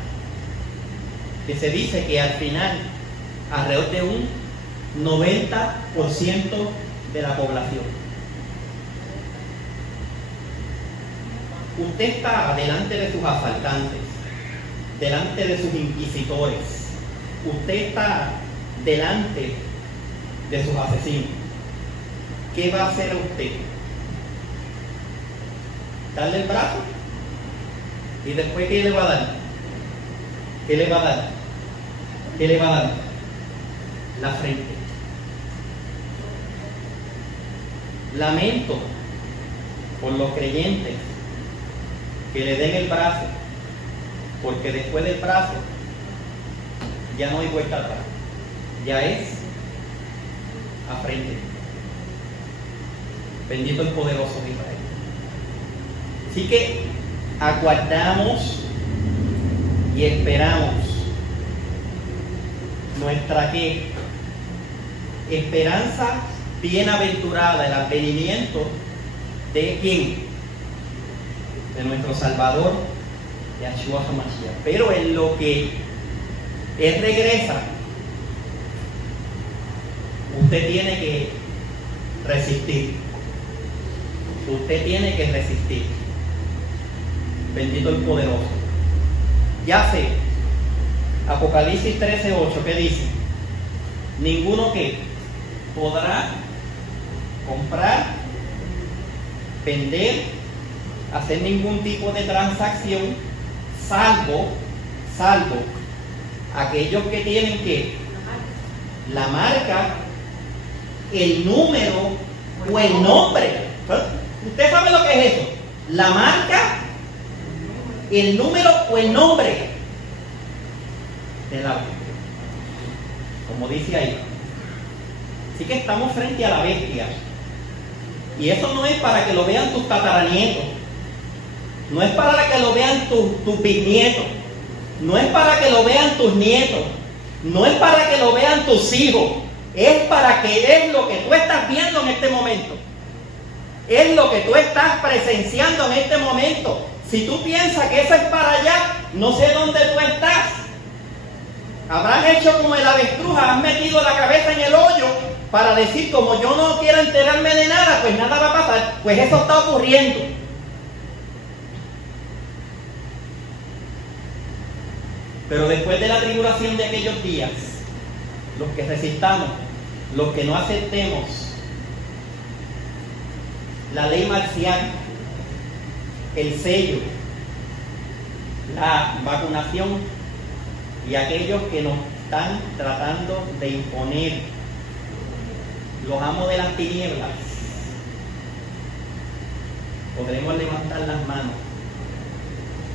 que se dice que al final alrededor de un 90% de la población. Usted está delante de sus asaltantes, delante de sus inquisitores, usted está delante de sus asesinos. ¿Qué va a hacer usted? ¿Darle el brazo? ¿Y después qué le va a dar? ¿Qué le va a dar? ¿Qué le va a dar? La frente. Lamento por los creyentes que le den el brazo, porque después del brazo ya no hay vuelta atrás, ya es a frente. Bendito el poderoso de Israel. Así que aguardamos y esperamos nuestra ¿qué? Esperanza bienaventurada, el advenimiento de ¿quién? De nuestro Salvador, Yahshua HaMashiach. Pero en lo que Él regresa, usted tiene que resistir. Usted tiene que resistir. Bendito el poderoso. Ya sé, Apocalipsis 13:8, ¿qué dice? Ninguno que podrá comprar, vender, hacer ningún tipo de transacción, salvo aquellos que tienen que la marca, el número o el nombre. ¿Usted sabe lo que es eso? La marca, el número o el nombre del auto, como dice ahí. Así que estamos frente a la bestia. Y eso no es para que lo vean tus tataranietos, no es para que lo vean tus bisnietos, no es para que lo vean tus nietos, No es para que lo vean tus hijos, es para que es lo que tú estás viendo en este momento. Es lo que tú estás presenciando en este momento. Si tú piensas que eso es para allá, no sé dónde tú estás. Habrás hecho como el avestruz, has metido la cabeza en el hoyo para decir, como yo no quiero enterarme de nada, pues nada va a pasar. Pues eso está ocurriendo. Pero después de la tribulación de aquellos días, los que resistamos, los que no aceptemos la ley marcial, el sello, la vacunación y aquellos que nos están tratando de imponer, los amos de las tinieblas, podremos levantar las manos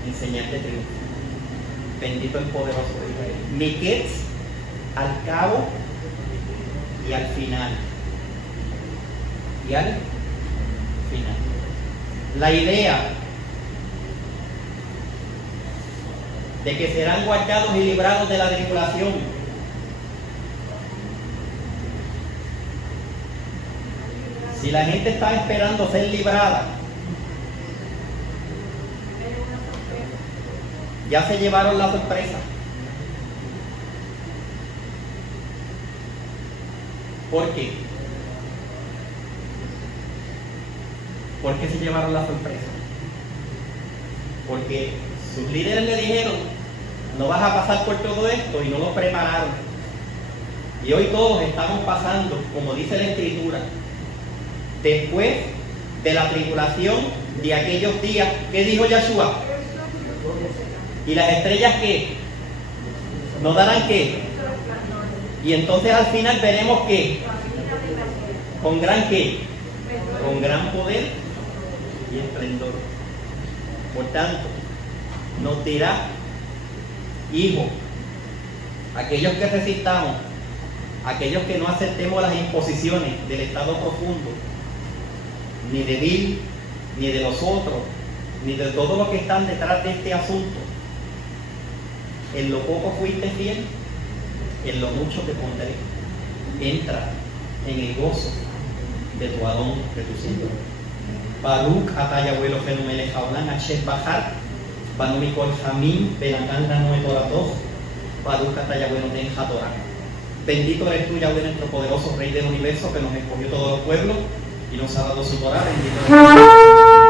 en señal de triunfo. Bendito el poderoso de Israel. Miquets al cabo y al final. Y al final. La idea de que serán guardados y librados de la tribulación si la gente está esperando ser librada, ya se llevaron la sorpresa. ¿Por qué? ¿Por qué se llevaron la sorpresa? Porque sus líderes le dijeron, no vas a pasar por todo esto, y no lo prepararon. Y hoy todos estamos pasando, como dice la Escritura, después de la tribulación de aquellos días. ¿Qué dijo Yahshua? ¿Y las estrellas qué? ¿No darán qué? Y entonces al final veremos que con gran qué, con gran poder y esplendor. Por tanto, nos dirá, hijo, aquellos que resistamos, aquellos que no aceptemos las imposiciones del estado profundo, ni de Bill, ni de los otros, ni de todos los que están detrás de este asunto, en lo poco fuiste fiel, en lo mucho te pondré. Entra en el gozo de tu Adón, de tu Señor. Baruch ataya abuelo Fenumele Jaulan, Hashem Bahar, Banumikol Jamín, Benatán Ranue Toratos, Baruch ataya abuelo Ten Hatorah. Bendito eres tú, Yahweh, nuestro poderoso Rey del universo, que nos escogió todos los pueblos y nos ha dado su Torah. Bendito eres tú.